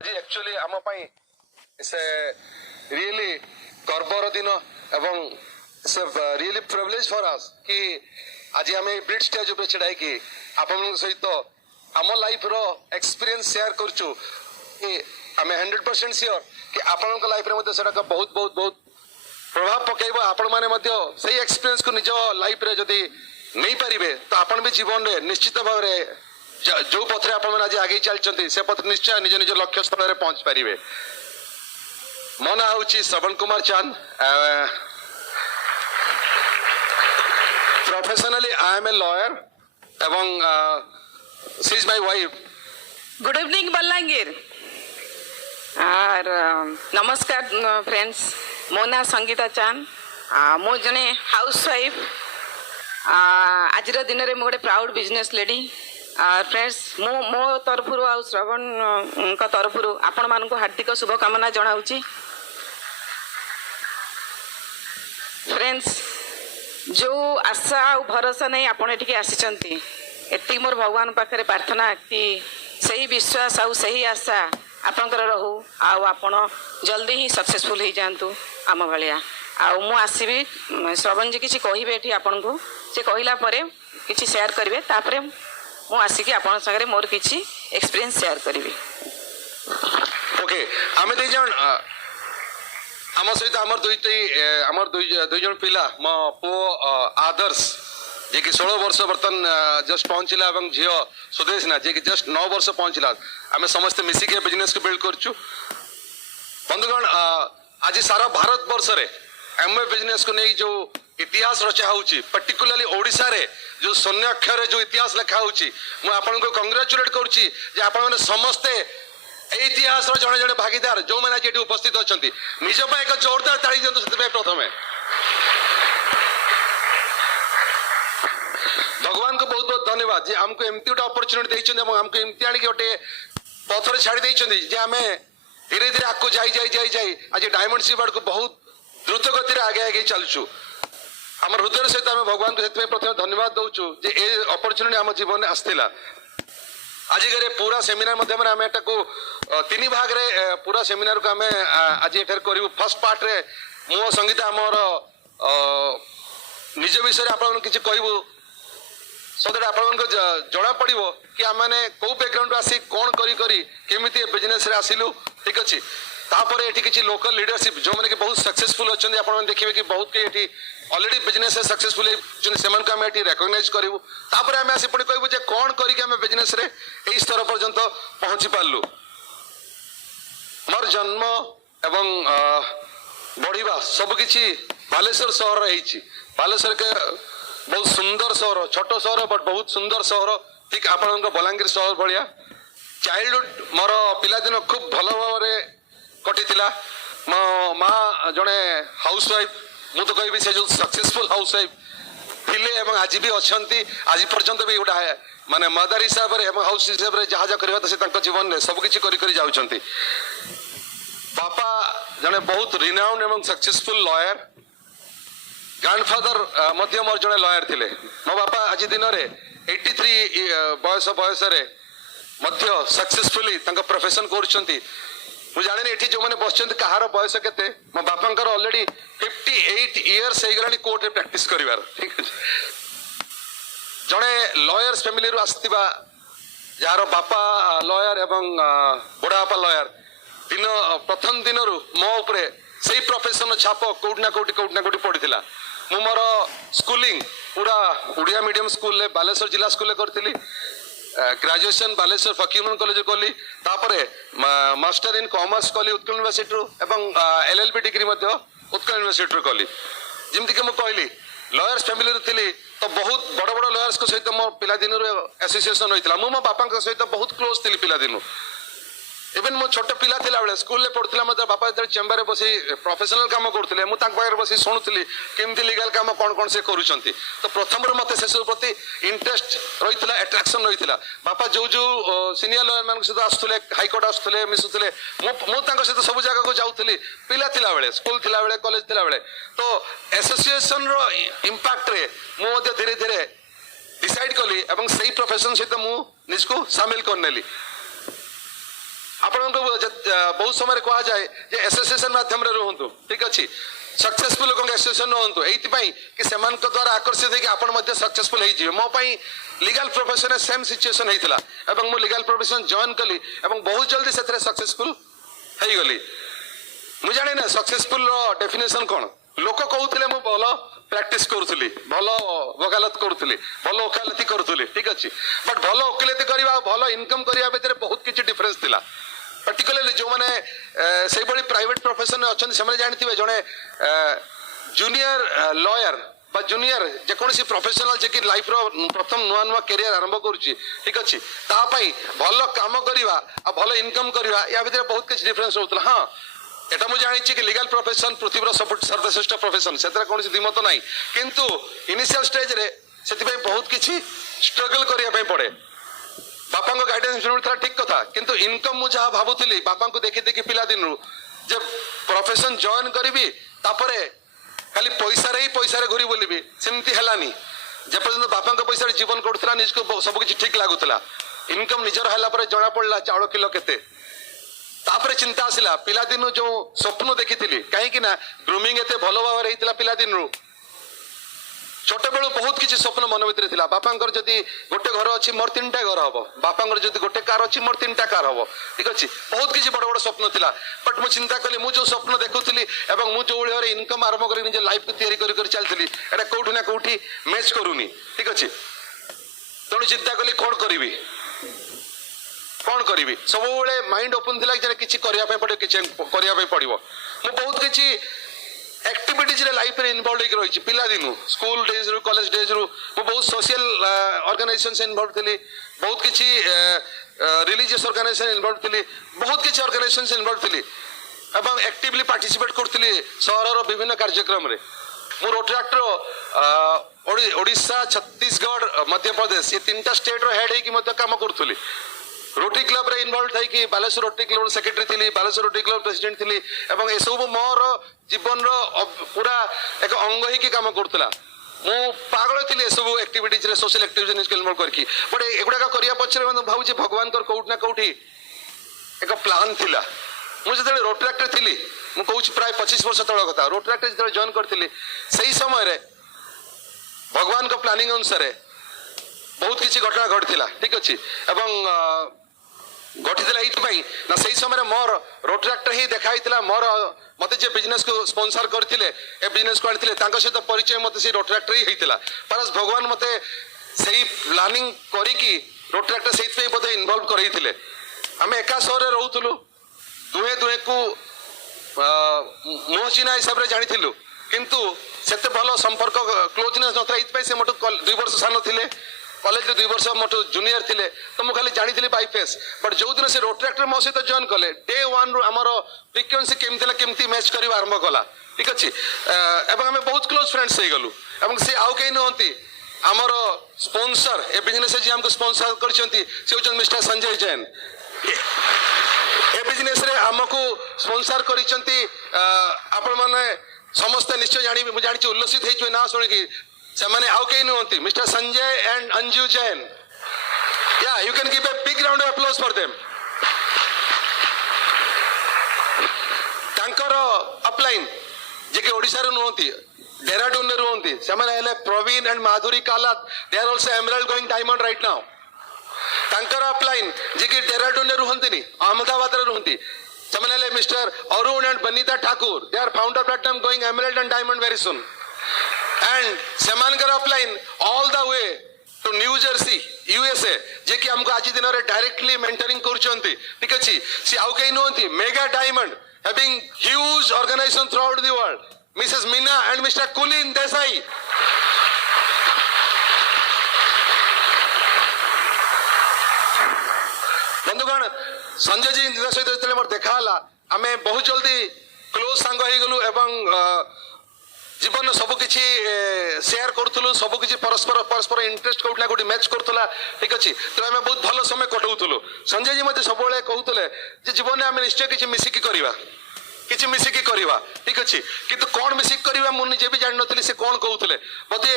Actually आम से really गर्वर दिन एवं से रियली प्रिविलेज फॉर अस कि आज आम ब्रिज स्टेज उपर छड़ा कि आपण सहित आम लाइफ रो एक्सपीरियंस शेयर करचु कि आम 100% श्योर कि आपण लाइफ रे सेटा बहुत बहुत बहुत प्रभाव पकेब आपण माने सही एक्सपीरियंस को निज लाइफ रे जदी नहीं पारिबे तो आपण भी जीवन रे निश्चित भाव रे जो पथरे आपण आज आगे चलते से पथ निश्चय निज निज लक्ष्य स्थल पहुंच पारे। मो ना हूँ Shravan Kumar Chand. Professionally I am a lawyer एवं she is my wife. Good evening Balangir और नमस्कार फ्रेंड्स। मो ना संगीता चांद। मो जने हाउस वाइफ। आज दिन में गोटे प्राउड बिजनेस लेडी। फ्रेंड्स मो तरफ आ श्रवण तरफ आपण मान हार्दिक शुभकामना जनाऊँगी। फ्रेंड्स जो आशा आ भरोसा नहीं आपड़ ये आसी एति मोर भगवान पाखे प्रार्थना कि सही विश्वास आउ सही आशा आपणकर रहू आपण जल्दी ही सक्सेसफुल हो जातु आम भाया। आसबि श्रवण जी किसी कहे ये आपन को से कहला किसी शेयर करेंगे तापर मु आसिक आपण संगे मोर किसी एक्सपीरियंस शेयर करी। ओके आम दु जन आम सहित आमर दुई जन पिला मो पु आदर्श जे कि 16 वर्ष बर्तन जस्ट पहुंचला और झील सुदेशना जे कि जस्ट 9 वर्ष पहुंचला। आम समस्त मिसिक बिजनेस को बिल्ड करचु। बंधुगण आज सारा भारत वर्ष रे एमए बिजनेस को नहीं जो इतिहास रचा होची पर्टिकुलरली ओडिशा रे जो शून्य अक्षर जो इतिहास लिखा होची मु आपन को कांग्रेचुलेट करूची जे आपण माने समस्ते ए इतिहास रो जणे जणे भागीदार जो माने जेटी उपस्थित अछंती निज पय एक जोरदार ताली दियंतु सेते प्रथमे। भगवान को बहुत बहुत धन्यवाद जे हमको एमती गोटे अपॉर्चुनिटी देइछन एवं हमको एमती आनी गोटे पथरे छाड़ी देइछन जे हमें धीरे धीरे आको जाई आज डायमंड सीवर्ड को बहुत द्रुत गति रे आगे आगे चलछु। आम हृदय सहित आम भगवान को से प्रथम धन्यवाद दौचु जे ए अपॉर्चुनिटी आम जीवन में आसला। आज पूरा सेमिनार मध्य आम एटा को 3 भाग रे पूरा सेमिनार को आम आज एठार करू। फर्स्ट पार्ट रे मो संगीत आमर निज विषय आप किसी कहबू सो दैट आपन को जना पड़ो कि आम मैंने कौ बैकग्राउंड आसी कौन करी केमिति बिजनेस रे आसिलु। ठीक अच्छे तापर ये किसी लोकल लीडरशिप जो मैंने कि बहुत सक्सेसफुल अच्छा आप देखिए कि बहुत कई ऑलरेडी बिजनेस सक्सेसफुल से रिकॉग्नाइज करूँ तापर आम आसी पुणी कहूँ जे कौन करके आम बिजनेस रे एई स्तर पर्यंत पहुंची पार्लु। मोर जन्म एवं बढ़िया सबकि बालेश्वर सहर रही। बालेश्वर के बहुत सुंदर सहर छोट सहर बट बहुत सुंदर सहर ठीक आपण बलांगीर सहर भाया। चाइल्डहुड मोर पिलादिन खूब भल भाव कटी मो माँ जड़े हाउस वाइफ मु तो कहि से जो सक्सेसफुल हाउस वाइफ थिले आज भी अच्छा आज पर्यंत भी गोटा माने मदर हिसाब से हाउस हिसाब से जहाँ जहाँ करवा जीवन में सबकि कर बापा जड़े बहुत रिनाउंड एवं सक्सेसफुल लॉयर। ग्रांडफादर मध्य मोर जड़े लॉयर थिले। मो बापा आज दिन में 83 बयस मध्य सक्सेसफुली प्रोफेशन कर मुझे जाने ये जो मैंने बस कहार बयस के मो बापा ऑलरेडी 58 इयर्स हो कोर्ट रे प्रैक्टिस करिवार। ठीक है जड़े लॉयर्स फैमिली रू आसथिबा जार बापा लॉयर एवं बुढ़ा बापा लॉयर दिन प्रथम दिन मो उपरे सही प्रोफेशन छाप कोठना कोठी पड़ीला। मु मोर स्कूलिंग पूरा उड़िया मीडियम स्कूल ले बालेश्वर जिला स्कूल करथिली। ग्रेजुएशन बालेश्वर फकीरमोहन कॉलेज कली तापरे मास्टर इन कॉमर्स कली उत्कल यूनिवर्सिटी एवं एलएलबी डिग्री मध्य उत्कल यूनिवर्सिटी कली। जमती कि मुझे कहली लॉयर्स फैमिली थी तो बहुत बड़ बड़ लॉयर्स को सहित मो पिलादिन एसोसिएशन होता मो बापा सहित बहुत क्लोज थी पिलादिन। इवन मो छोट पिला थिला बेले स्कूल ले पढ़ुला मत बापा जो चेम्बर में बसी प्रोफेशनल काम करते मुझे बसी शुणुली केमती लीगल काम कौन कौन से करुँच तो प्रथम मत से सब प्रति इंटरेस्ट रही एट्राक्शन रही। बापा जो जो सीनियर लॉयर मान सहित आसुले हाईकोर्ट आसुले मिसुले सहित सब जगह को जाऊँगी पिला थिला बेले स्कूल थिला बेले कॉलेज थिला बेले तो एसोसिएशन रो इंपैक्ट रे मु धीरे धीरे डिसाइड कली एवं सही प्रोफेशन सहित मु निजको शामिल करनेली। ଆପଣଙ୍କୁ ବହୁତ ସମୟରେ କୁହାଯାଏ ଯେ ଆସୋସିଏସନ ମାଧ୍ୟମରେ ରୁହନ୍ତୁ, ଠିକ ଅଛି, सक्सेसफुल लोक एसोसिएशन रुहतु एइथिपाई कि सेमान को द्वारा आकर्षित होगी आपण मध्ये सक्सेसफुल होई मो पई लीगल प्रोफेशन सेम सिचुएशन हेतिला एवं मु लीगल प्रोफेशन जॉइन कली एवं बहुत जल्दी सेथरे सक्सेसफुल हेई गली। मु जाने ना सक्सेसफुल रो डेफिनेशन कोन लोक कहउथिले मु भलो प्रैक्टिस करूथली भलो वकालत करूथली भलो वकालती करूथली ठीक अछि बट भलो वकालती करबा भलो इनकम करबा भितर बहुत किछि डिफरेंस थिला पर्टिकुलरली जो माने से बड़ी प्राइवेट प्रोफेशन अच्छा से जानते जड़े जूनियर लॉयर बा जूनियर जेकोसी प्रोफेशनल जे कि लाइफ रो प्रथम नुआ नुआ कैरियर आरंभ करुच्ची ठीक अच्छे तापाई भल काम करवा भल इनकम करवा या भितर बहुत किसी डिफरेंस होता हाँ एटा मुझे जानी कि लीगल प्रोफेशन पृथ्वीर सर्वश्रेष्ठ प्रोफेशन से कौन दिमत ना किंतु इनिशियल स्टेज रे से बहुत किसी स्ट्रगल करने पड़े बापा गाइडेंस मिलता ठीक कथा किंतु इनकम मुझे जहाँ भावुली बापा को देखी देखी पिला दिन जे प्रोफेशन जॉइन करी तापरे खाली पैसा घूरी बोली सेमती है जेपर्यंत बापा पैसा जीवन करूला निजको सब किसी ठीक लगुला इनकम निजर है जना पड़ा चाउल किलो केते तापरे चिंता आसला पिला दिन जो स्वप्न देखी कहीं ग्रूमिंग एते भल भाव होता पिला दिन छोटे बेलू बहुत किसी स्वप्न मन भर था बापांकर जदि गोटे घर अच्छी मोर 3टा घर हम बापांकर जदि गोटे कार अच्छी मोर 3टा कार हम ठीक अच्छे बहुत किसी बड़ बड़ स्वप्न था बट मुझे चिंता कली मुझे जो स्वप्न देखुली और मुझे जो भाई इनकम आरंभ कर निज लाइफ को तैयारी चलती एटा कौटी ना कौटी मैच करूनी ठीक अच्छे तेणु चिंता कली कौन करी सब माइंड ओपन थी किसी करने पड़ो किसी करने पड़ो मु बहुत किसी एक्टिविटीज रे लाइफ रे इन्वॉल्व होके रही पिला दिनु स्कूल डेज रु कॉलेज डेज रु मु बहुत सोशल ऑर्गेनाइजेशन से इन्वॉल्व थी बहुत किसी रिलीजियस ऑर्गेनाइजेशन इन्वॉल्व थी बहुत किसी ऑर्गेनाइजेशन से इन्वॉल्व थी एवं एक्टिवली पार्टिसिपेट करथली शहर विभिन्न कार्यक्रम रे मु रोटरैक्टर ओडिशा छत्तीसगढ़ मध्य प्रदेश ये 3टा स्टेट रो हेड होकी मते काम करथली रोटरी क्लब रे इन्वॉल्व थी कि बालेश्वर रोटरी क्लब सेक्रेटरी थी बालेश्वर रोटरी क्लब प्रेसिडेंट थी एवं ए सब मोर जीवन रो पूरा एक अंग ही काम करूला मु पागल थी ए सब एक्टिविटीज रे सोशल एक्टिविटीज इन्वॉल्व करके बट एगुड़ा करने पछरे मैं भावुँ भगवान कौट ना कौटी एक प्लान थिला मुझे जो रोटरैक्टर थी मुझे प्राय 25 वर्ष तल कथा रोटरैक्टर जो जॉइन करी से समय भगवान को प्लानिंग अनुसार बहुत किसी घटना घटी ठीक अच्छे एवं घटी ना से समय मोर रोटरैक्टर ही देखाई मोर मत जे बिजनेस को स्पॉन्सर करते ए बिजनेस को आनी सहित परिचय मत से रोटरैक्टर ही होता परस भगवान मत से प्लानिंग करी रोटरैक्टर से बोधे इनवॉल्व करते आम एका सहर रोलु दुहे दुहे को मुह चिन्हा हिसाब से जानी किंतु से भल संपर्क क्लोजनेस ना से मोट 2 वर्ष सान थे कॉलेज 2 वर्ष मोटो जूनियर थिले तो मु खाली जानी बाई फेस बट जो दिन से रोटरैक्टर मो सहित जॉइन कले डे 1 रु आमर फ्रिक्वेंसी केमती मैच कर आरंभ कला ठीक अच्छे एवं आम बहुत क्लोज फ्रेंड्स हो गलु एवं से आउ कहीं नुहति आमर स्पॉन्सर ए बिजनेस जी हमको स्पॉन्सर कर मिस्टर संजय जैन ए बिजनेस रे हमको स्पॉन्सर कर समस्ते निश्चय जानी मुझे जानी उल्लसित हो ना शुणी से मैंने आउ कहीं नुहति मिस्टर संजय एंड अंजू जैन या you can give a big round of applause for them तांकर अपलाइन जे कि ओडिसा रो नुहति डेहराडून रे रुहति से माने हेले प्रवीण एंड माधुरी कालात they are also emerald going diamond right now तांकर अपलाइन जे कि डेहराडून रे रुहंतिनी अहमदाबाद रे रुहंति से माने हेले mister Arun and Banita Thakur they are founder platinum going emerald and diamond very soon and सेमानकर upline all the way to New Jersey USA जे कि हमको आज दिन रे डायरेक्टली मेंटरिंग करछंती ठीक अछि सी आउ कहीं नुहति mega diamond having huge organisation throughout the world missus Meena and mister Kulin Desai बंधुगण संजय जी सहित जो मोर देखा आम बहुत जल्दी क्लोज सांग हो गलु एवं जीवन सब किसी शेयर करूँ सब किसी परस्पर परस्पर इंटरेस्ट कौट ना कौटी मैच करूला ठीक अच्छे तो आम बहुत भल समय कटाऊलु संजय जी मत सब कहते जीवन में आम निश्चय किसी मिसिकी करवा କିଛି ମିଶିକି କରିବା ଠିକ ଅଛି କିନ୍ତୁ କଣ ମିଶିକି କରିବା ମୁଁ ନିଜେ ବି ଜାଣିନଥିଲି ସେ କଣ କହୁଥିଲେ ବୋଧେ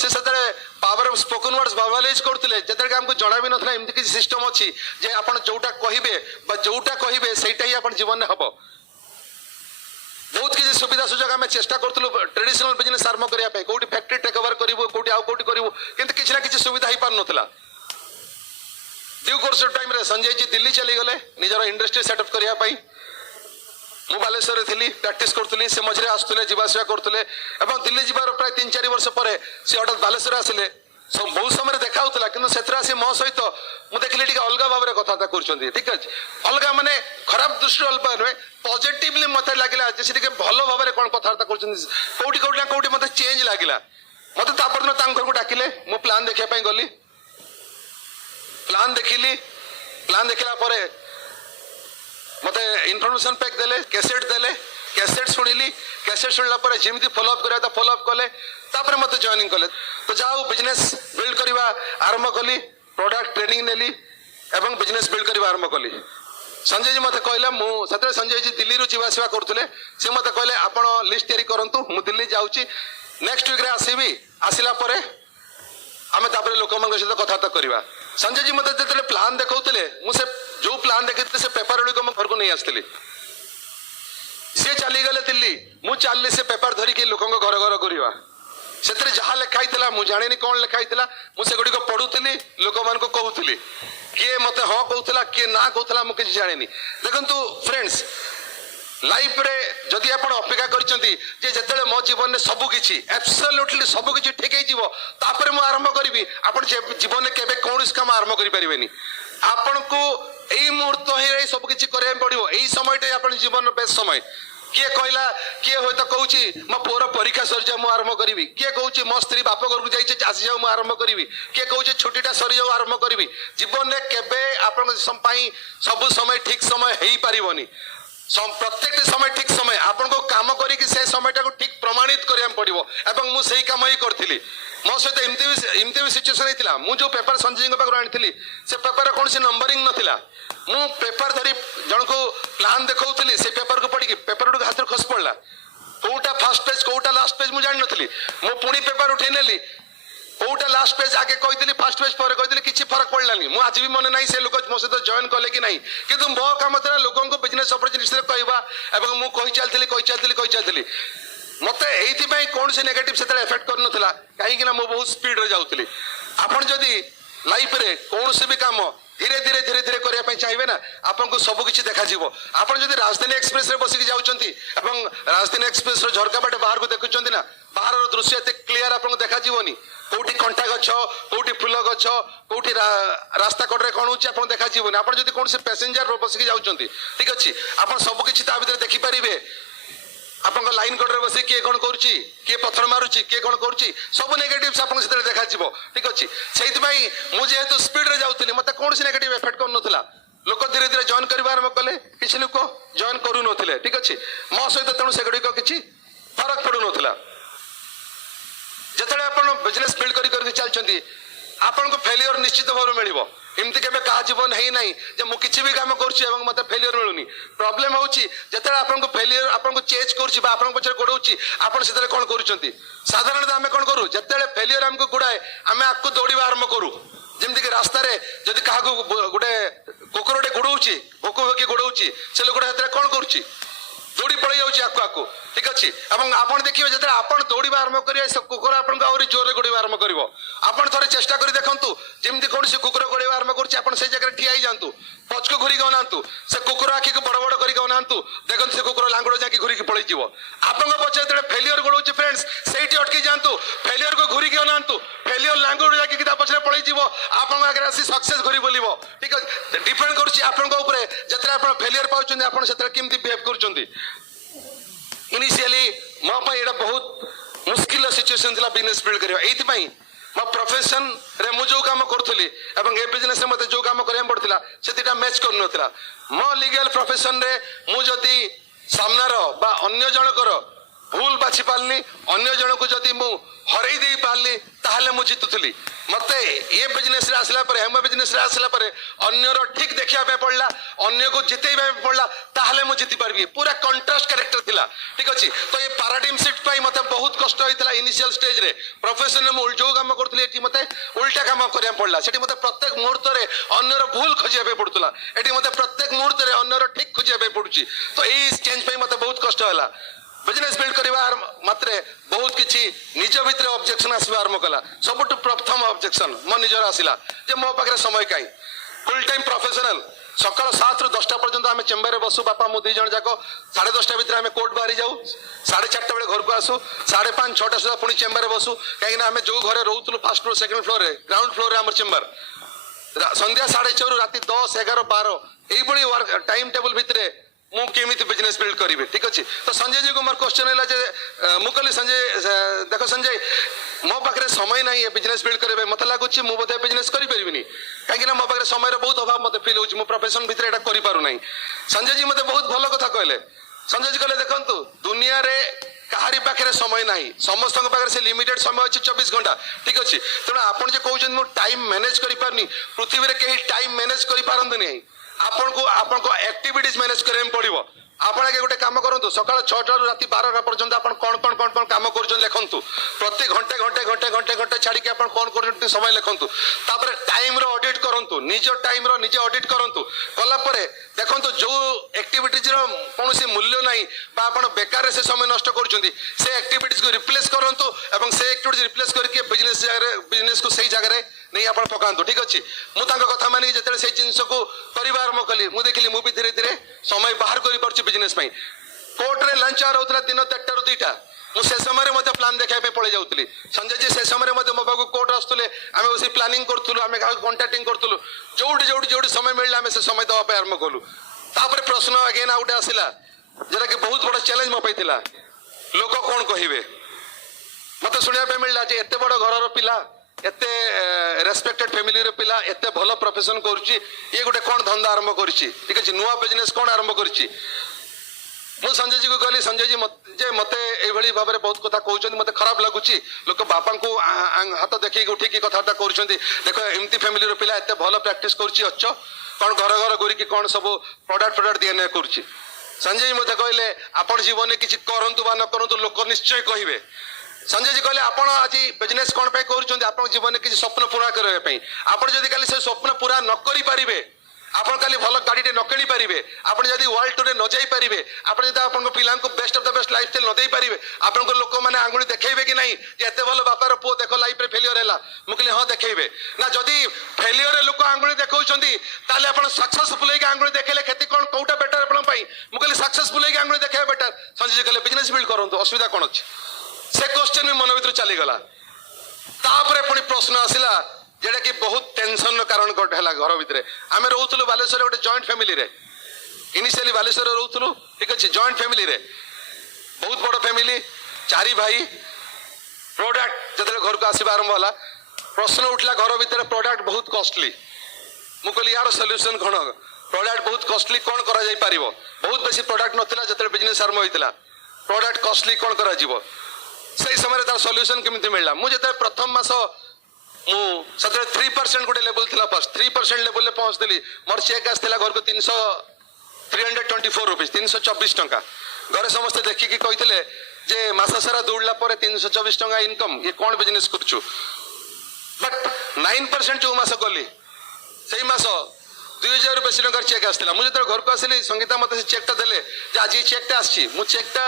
ସେ ସେତେବେଳେ ପାୱାର ଅଫ ସ୍ପୋକନ ୱାର୍ଡସ୍ ଭାବାଲାଇଜ କରୁଥିଲେ ଯେତେବେଳେ ଆମକୁ ଜଣା ବି ନଥିଲା ଏମିତି କିଛି ସିଷ୍ଟମ ଅଛି ଯେ ଆପଣ ଯୋଉଟା କହିବେ ବା ଯୋଉଟା କହିବେ ସେଇଟା ହିଁ ଆପଣ ଜୀବନରେ ହବ ବହୁତ କିଛି ସୁବିଧା ସୁଯୋଗ ଆମେ ଚେଷ୍ଟା କରୁଥିଲୁ ଟ୍ରେଡିସନାଲ ବିଜନେସ ଆରମ୍ଭ କରିବା ପାଇଁ କୋଉଠି ଫ୍ୟାକ୍ଟ୍ରି ଟେକ୍ ଓଭର କରିବୁ କୋଉଠି ଆଉ କୋଉଠି କରିବୁ କିନ୍ତୁ କିଛି ନା କିଛି ସୁବିଧା ହେଇପାରୁନଥିଲା ड्यू कोर्स टाइम रे संजय जी दिल्ली चली गले निजर इंडस्ट्री सेटअप करने पाई मु बालेश्वर थी प्रैक्टिस करुली से मझे आसुले जावासवा करुले दिल्ली जीवार प्राय 3-4 वर्ष पर सी हठात बालेश्वर आसिले बहुत समय देखा होता कि आसी मो सहित मुझे देखिली अलग भाव में कथा कर ठीक अच्छे अलग माने खराब दृष्टि अलग नुहे पॉजिटिवली मत लगे भल भाव में कौन कथबार्ता कौटी कौटी ना कौटी मत चेंज लगे मत तापर दिन घर को डाकिले मु प्लान देखा गली प्लान देखिली प्लान देखला परे मते इनफॉरमेशन पैक देले कैसेट शुणिली कैसेट शुणला परे जेमती फॉलो अप करा फॉलो अप कले तापर मते जॉइनिंग कले तो जाओ बिजनेस बिल्ड करवा आरंभ कली प्रोडक्ट ट्रेनिंग नेली एवं बिजनेस बिल्ड करवा आरंभ कली संजय जी मते कहले मु सतरे संजय जी दिल्ली रु जीवासवा करथले से मते कहले आपण लिस्ट तयारी करंतु मु दिल्ली जाउची नेक्स्ट वीक रे आसीबी आसिला परे आमे तापर लोक मन सहित कथबार्ता करवा संजय जी मते जेतले प्लान देखौतले मु से जो प्लान देखिते से पेपर गुड़ी को घर को नहीं आसली सी चली गले दिल्ली मु चलली से पेपर धरिकी लोक घर घर करवा से जहाँ लिखाई मु जानी कौन लिखाई मुझे गुड़ी को पढ़ुली लोक मान कहूली किए मत हाँ कहूला किए ना कहूला मुझे जानी देखु फ्रेंड्स लाइफ रे जदि आप अपेक्षा करते मो जीवन में सबकि एब्सोल्युटली सबकि ठीक है मु आरंभ करी आप जीवन में केवे कौन काम आरंभ करें आपण को यही मुहूर्त ही सबकि पड़ो यही समय आप जीवन बेस्ट समय किए कहला किए हूँ तो कहूँ मो पुअर परीक्षा सरी जाऊ आरंभ करी किए कहूँ मो स्त्री बाप घर को जाइए आसी जाऊ आरंभ करी किए कहूँ छुट्टीटा सरी जाऊ आरंभ करी जीवन में केवे आप सब समय ठीक समय हो पारनि प्रत्येक समय ठीक समय आपन को काम करी से समय ठीक प्रमाणित करिया पड़ो एवं मु सही काम ही करथिली मो सहित एमती भी सिचुएशन होता मु जो पेपर संजय पाखु आनी से पेपर कौन नंबरिंग नाला मु पेपर धरी जन को प्लान देखा से पेपर को पढ़ी पेपर गुड़ हाथ खस पड़ा कौटा फास्ट पेज कौटा लास्ट पेज मुझे जानी नी मु पुणी पेपर उठे नेली कौटा लास्ट पेज आगे कही फास्ट पेज पर कही किसी फरक पड़लानी मुझे आज भी मन ना से लोक मो सहित जॉइन कले कि नहीं कि मो काम था लोक बिजनेस अपॉर्चुनिटी कहवा कही चलती मत ये कौन से नेगेटिव से एफेक्ट कर नाला कहीं बहुत स्पीड जाऊँगी आपड़ जदि लाइफ रे कौन से भी काम धीरे धीरे धीरे धीरे करने चाहिए ना आपको सबकि देखा आप राजधानी एक्सप्रेस रे बसिक जाऊँगी राजधानी एक्सप्रेस झरका बाटे बाहर को देखुं ना बाहर दृश्य एत क्लीयर आपको देखा कौटी कंटा गछ कौटी फूल गछ कौटी रास्ता कड़े कौन हो देखा आप कौन से पैसेंजर बसिक जाऊँगी ठीक अच्छे आप सबकि देखिपारे आप लाइन कड़े बस किए कौन करुच्ची किए पत्थर मारुच्ची किए कौन करुच्ची सब नेगेटिव्स आपको से देखा ठीक अच्छे से मुझे स्पीड रे जाऊँगी मत कौन से नेगेटिव एफेक्ट कर नाला लोक धीरे धीरे जॉइन करवा आरंभ कले किसी लोक जॉइन करू नथिले ठीक अच्छे मो सहित तेणु से गुड़िक किसी फरक पड़ू नाला जिते आप बिजनेस बिल्ड कर चलती आपको फेलियर निश्चित भाव मिल एमती केवे क्या जीवन है ना जे मु किसी भी काम करुँच मत फेलियर मिलूनी प्रॉब्लम होची जते आपको फेलियर आपको चेज करुँच पछे गोड़ौची आप कौन करुँच साधारणतः आम कौन करूँ जिते फेलियर आमको गुड़ाए आम आपको दौड़ा आरंभ करूँ जमीक रास्तार जदि क्या गोटे कुकुरटे गोड़ौची भोक भोकी गोड़ौची से लोकटा कौन करुँच दौड़ी पड़े जाऊँ ठीक अच्छे आप देखिए जो आप दौड़ा आरंभ करेंगे से कुकुर आपको आहरी जोर गोड़ा आरंभ कर थे चेष्टा कर देखूँ जमी कौन से कुकुर गोड़ा आरंभ कर जगह ठिया जातु पचको घूरिक अनातु से कुकुर आखि को बड़ बड़ कर अनातु देखते से कुकुर लांगुड़ जाकि घूरिक पड़े आप पचे जो फेलियर गोड़ फ्रेंड्स से अटकी जातु फेलियर को घूरिक अनातु फेलियर लांगुड़ जाकि पछे पड़े आप आगे आसी सक्सेस घूरी बोल ठीक है डिपेंड कर फेलियर पाँच आप केमती बिहेव कर इनिशियली मो ये बहुत मुस्किल सिचुएशन थी बिजनेस बिल्ड करवा ये मो प्रोफेशन रे मु जो काम करुली ए बिजनेस मत जो काम करा पड़ता से मैच कर मो लीगल प्रोफेशन रे मु जदि सामनार बा अन्य जनकर भूल बाछि पारली अन्य जन को जदि मु हरई दे पारली ताहले मु जितुथली मते ये बिजनेस रे आसला पर हम बिजनेस रे आसला पर अन्य रो ठीक देखिया पे पड़ला अन्य को जितेबा पे पड़ला ताहले मु जिति पारबी पूरा कंट्रास्ट कैरेक्टर थिला ठीक अछि तो ये पैराडाइम शिफ्ट पाई मते बहुत कष्ट होइतला इनिशियल स्टेज रे प्रोफेशन में जो काम करथले एटी मते उल्टा काम करिया पड़ला सेठी मते प्रत्येक मुहूर्त रे अन्य रो भूल खोजिया पे पड़तला एटी मते प्रत्येक मुहूर्त रे अन्य रो ठीक खोजिया पे पड़ुची तो एई चेंज पे मते बहुत कष्ट होला बिजनेस बिल्ड करवा मात्रे बहुत किछि निज भितर ऑब्जेक्शन आसबा आरंभ कला सबटु प्रथम ऑब्जेक्शन मो निजर आसिला जे मो पाखरे समय काई फुल टाइम प्रोफेशनल सकाळ 7 रु 10टा पर्यंत आमे चेम्बर रे बसु बापा मो दुई जण जाको 10:30 भितर आमे कोर्ट बाहरी जाऊ 4:30 बेले घर को आसु 5:30 6टा सुधा पुणी चेम्बर रे बसु काई ना आमे जो घरे रहउतलु फर्स्ट फ्लोर सेकंड फ्लोर रे ग्राउंड फ्लोर रे हमर चेम्बर संध्या 6:30 रु राति 10 11 12 एई बडी वर्क टाइम टेबल भितरे मु केमिति बिजनेस बिल्ड करिवे ठीक अछि तो संजय जी को मोर क्वेश्चन हैला जे मु कहली संजय देखो संजय मो पाखरे समय नाही है बिजनेस बिल्ड करबे मते लागुची मु बोधे बिजनेस करि परिबिनी काहे ना मो पाखरे समय रो बहुत अभाव मते फील होउची मु प्रोफेशन भितर एटा करि पारु नाही संजय जी मते बहुत भलो कथा कहले संजय जी कहले देखंतु दुनिया रे काहारी पाखरे समय नाही समस्त पाखरे से लिमिटेड समय अछि 24 घंटा ठीक अछि तेणु आपण जे कहउछन मु टाइम मैनेज करि पारनी पृथ्वी रे केही टाइम मैनेज करि पारंद नाही आपन को एक्टिविटीज मैनेज करे पड़ो आपण आगे गोटे काम करंतु सकाळ 6टा रु राति 12टा पर्यंत आपण कोन काम करछन लेखंतु प्रत्येक घंटे छाड़ी के आपण कोन करछन समय लेखंतु तापर टाइम रो ऑडिट करंतु निज टाइम रो निजे ऑडिट करंतु कला परे देखंतु जो एक्टिविटीज रो कोनोसी मूल्य नाही बा आपण बेकार रे से समय नष्ट करछंती से एक्टिविटीज को रिप्लेस करंतु एवं से एक्टिविटीज रिप्लेस करके बिजनेस को सही जगह रे नहीं आपण पकांतु ठीक अछि मु तांका कथा मानि जेते से जिंस को परिवार आरंभ कली मु देखली मु भी धीरे धीरे समय बाहर करि परछि बिजनेस पई कोर्ट रे लंच आवर होतला दिन 3टा रु 2टा मु से समय रे मते प्लान देखाय पे पळे जाउतली संजय जी से समय रे मते मो बाबू कोर्ट आस्तुले आमे ओसी प्लानिंग करथुलु आमे कांटेक्टिंग करथुलु जोडी समय मिलला आमे से समय दवा पे आरंभ कलु तापर प्रश्न अगेन आउट आसिला जरा कि बहुत बड़ा चैलेंज मो पइथिला लोक कोन कहिबे मते सुनिया पे मिलला जे एते बड़ घर रो पिला एते रेस्पेक्टेड फैमिली रे पिला एते भलो प्रोफेशन करूची ये गोटे कोन धंदा आरंभ करूची ठीक अछि नुवा बिजनेस कोन आरंभ करूची मु संजय जी को कहली संजय जी जे मते ए भली भाबरे बहुत कथा कहउछन मते खराब लागुची लोक बापा को हाथ देखि उठी की कथाटा करूछन देखो एमती फैमिली रे पिला एते भलो प्रैक्टिस करूची अच्छो कोन घर गोरी की कोन सब प्रोडक्ट दिए ने करूची संजय जी मते कहले आपण जीवन में किछि करंतु बा न करंतु लोक निश्चय कहिबे संजय जी कहले आपण आज बिजनेस कोन पे करूछन आपण जीवन में किछि स्वप्न पूरा करबे पई आपण जदी काली से स्वप्न पूरा न करि परिबे आपण काली भलो गाडीटे न किनि परिबे आपण जदी वर्ल्ड टूर न जाई परिबे आपण जदी आपण को पिलान को best of the best lifestyle न देई परिबे आपण को लोक माने आंगुली देखेबे कि नहीं जे एते भलो बापार पो देखो लाइफ रे फेलियर हैला मु कहले हां देखेबे ना जदी फेलियर रे लोक आंगुली देखौछंती ताले आपण सक्सेसफुल हे आंगुली देखेले खेती कोन कोउटा बेटर आपण पई मु कहले सक्सेसफुल हे आंगुली देखेबे बेटर संजय जी कहले बिजनेस बिल्ड करंतु असुविधा कोन अछि से क्वेश्चन में मन भीतर चली गला तापरे पुनी प्रश्न आसिला जेडा कि बहुत टेंशन नो कारण कोट हैला घर भीतर आमे रहउतलु बालेश्वर गोटे जॉइंट फैमिली रे इनिशियली बालेश्वर रहउतलु ठीक अछि जॉइंट फैमिली रे बहुत बड़ फैमिली चारि भाई प्रोडक्ट जतले घर को आसीबा आरंभ होला प्रश्न उठला घर भीतर प्रोडक्ट बहुत कॉस्टली मु कहली यार सॉल्यूशन कोन प्रोडक्ट बहुत कॉस्टली कोन करा जाई परिबो बहुत बेसी प्रोडक्ट नथिला जतले बिजनेस आरंभ होइतला प्रोडक्ट कॉस्टली कोन करा जीवो सही समय तार सॉल्यूशन केमिति मिलला मु जते प्रथम मास मु सतरे 3% गोटे लेवल थिला फर्स्ट 3% लेवल ले पहुंचली मोर चेक आस्थिला घर को 324 रुपीस 324 टंका घरे समस्त देखि कि कहितले जे मास सारा दौड़ला पर 324 टंका इनकम ये कोन बिजनेस करछु बट 9% जो मास गली सही मास 2000 बेसी टंका चेक आस्थिला मु जते घर को आसिली संगीता मते से चेकटा देले जे आज ये चेकटा आछि मु चेकटा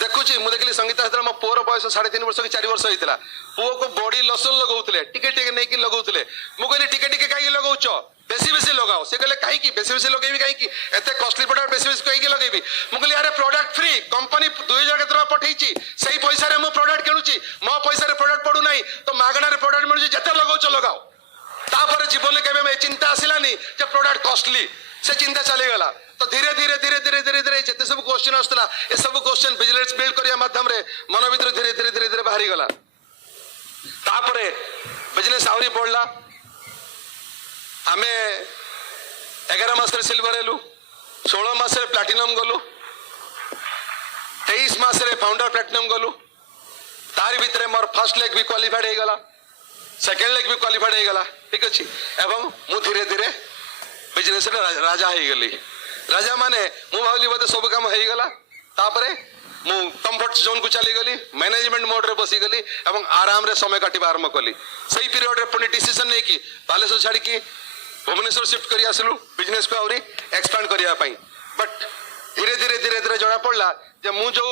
देखुची मु देखली संगीता हतरा म पोर बयस 3.5 वर्ष कि 4 वर्ष होइतला पुओ को बॉडी लसन लगाउतले टिके टिके नै कि लगाउतले मु कहली टिके टिके काई लगाउछ बेसी बेसी लगाओ से कहले काई कि बेसी बेसी लगेबी काई कि एते कॉस्टली प्रोडक्ट बेसी बेसी काई कि लगेबी मु कहली अरे प्रोडक्ट फ्री कंपनी 2000 केतरा पठैची सही पैसा रे मु प्रोडक्ट किनुची मो पैसा रे प्रोडक्ट पडु नै तो मागणा रे प्रोडक्ट मिलुची जते लगाउछ लगाओ तापर जीवन केबे में चिंता आसिलानी जे प्रोडक्ट कॉस्टली से चिंता चली गला तो धीरे धीरे धीरे धीरे धीरे धीरे जते सब क्वेश्चन आस्तला ए सब क्वेश्चन बिजनेस बिल्ड करिया माध्यम रे मन भीतर धीरे धीरे धीरे धीरे बाहरी गला तापरे बिजनेस आवरी पड़ला आमे 11 मास रे सिल्वर हेलु 16 मास रे प्लैटिनम गलु 23 मासरे फाउंडर प्लाटिनम गलु तारी भितर मोर फर्स्ट लेग भी क्वालिफाइड हो गला सेकेंड लेग भी क्वालिफाइड हो गला ठीक अच्छे एवं मु धीरे धीरे बिजनेस राजा हो गली राजा माने मु भाविली बोधे सब काम हो गला तापरे मु कंफर्ट जोन को चली गली मैनेजमेंट मोड रे बसी गली एवं आराम रे समय काटिबा आरंभ कली सही पीरियड रे पुणी डिसीजन नै कि बालेश्वर छाड़ी कि भुवनेश्वर शिफ्ट करी आसलु बिजनेस को आउरी एक्सपांड करिया पई बट धीरे धीरे धीरे धीरे जणा पड़ला जे मु जो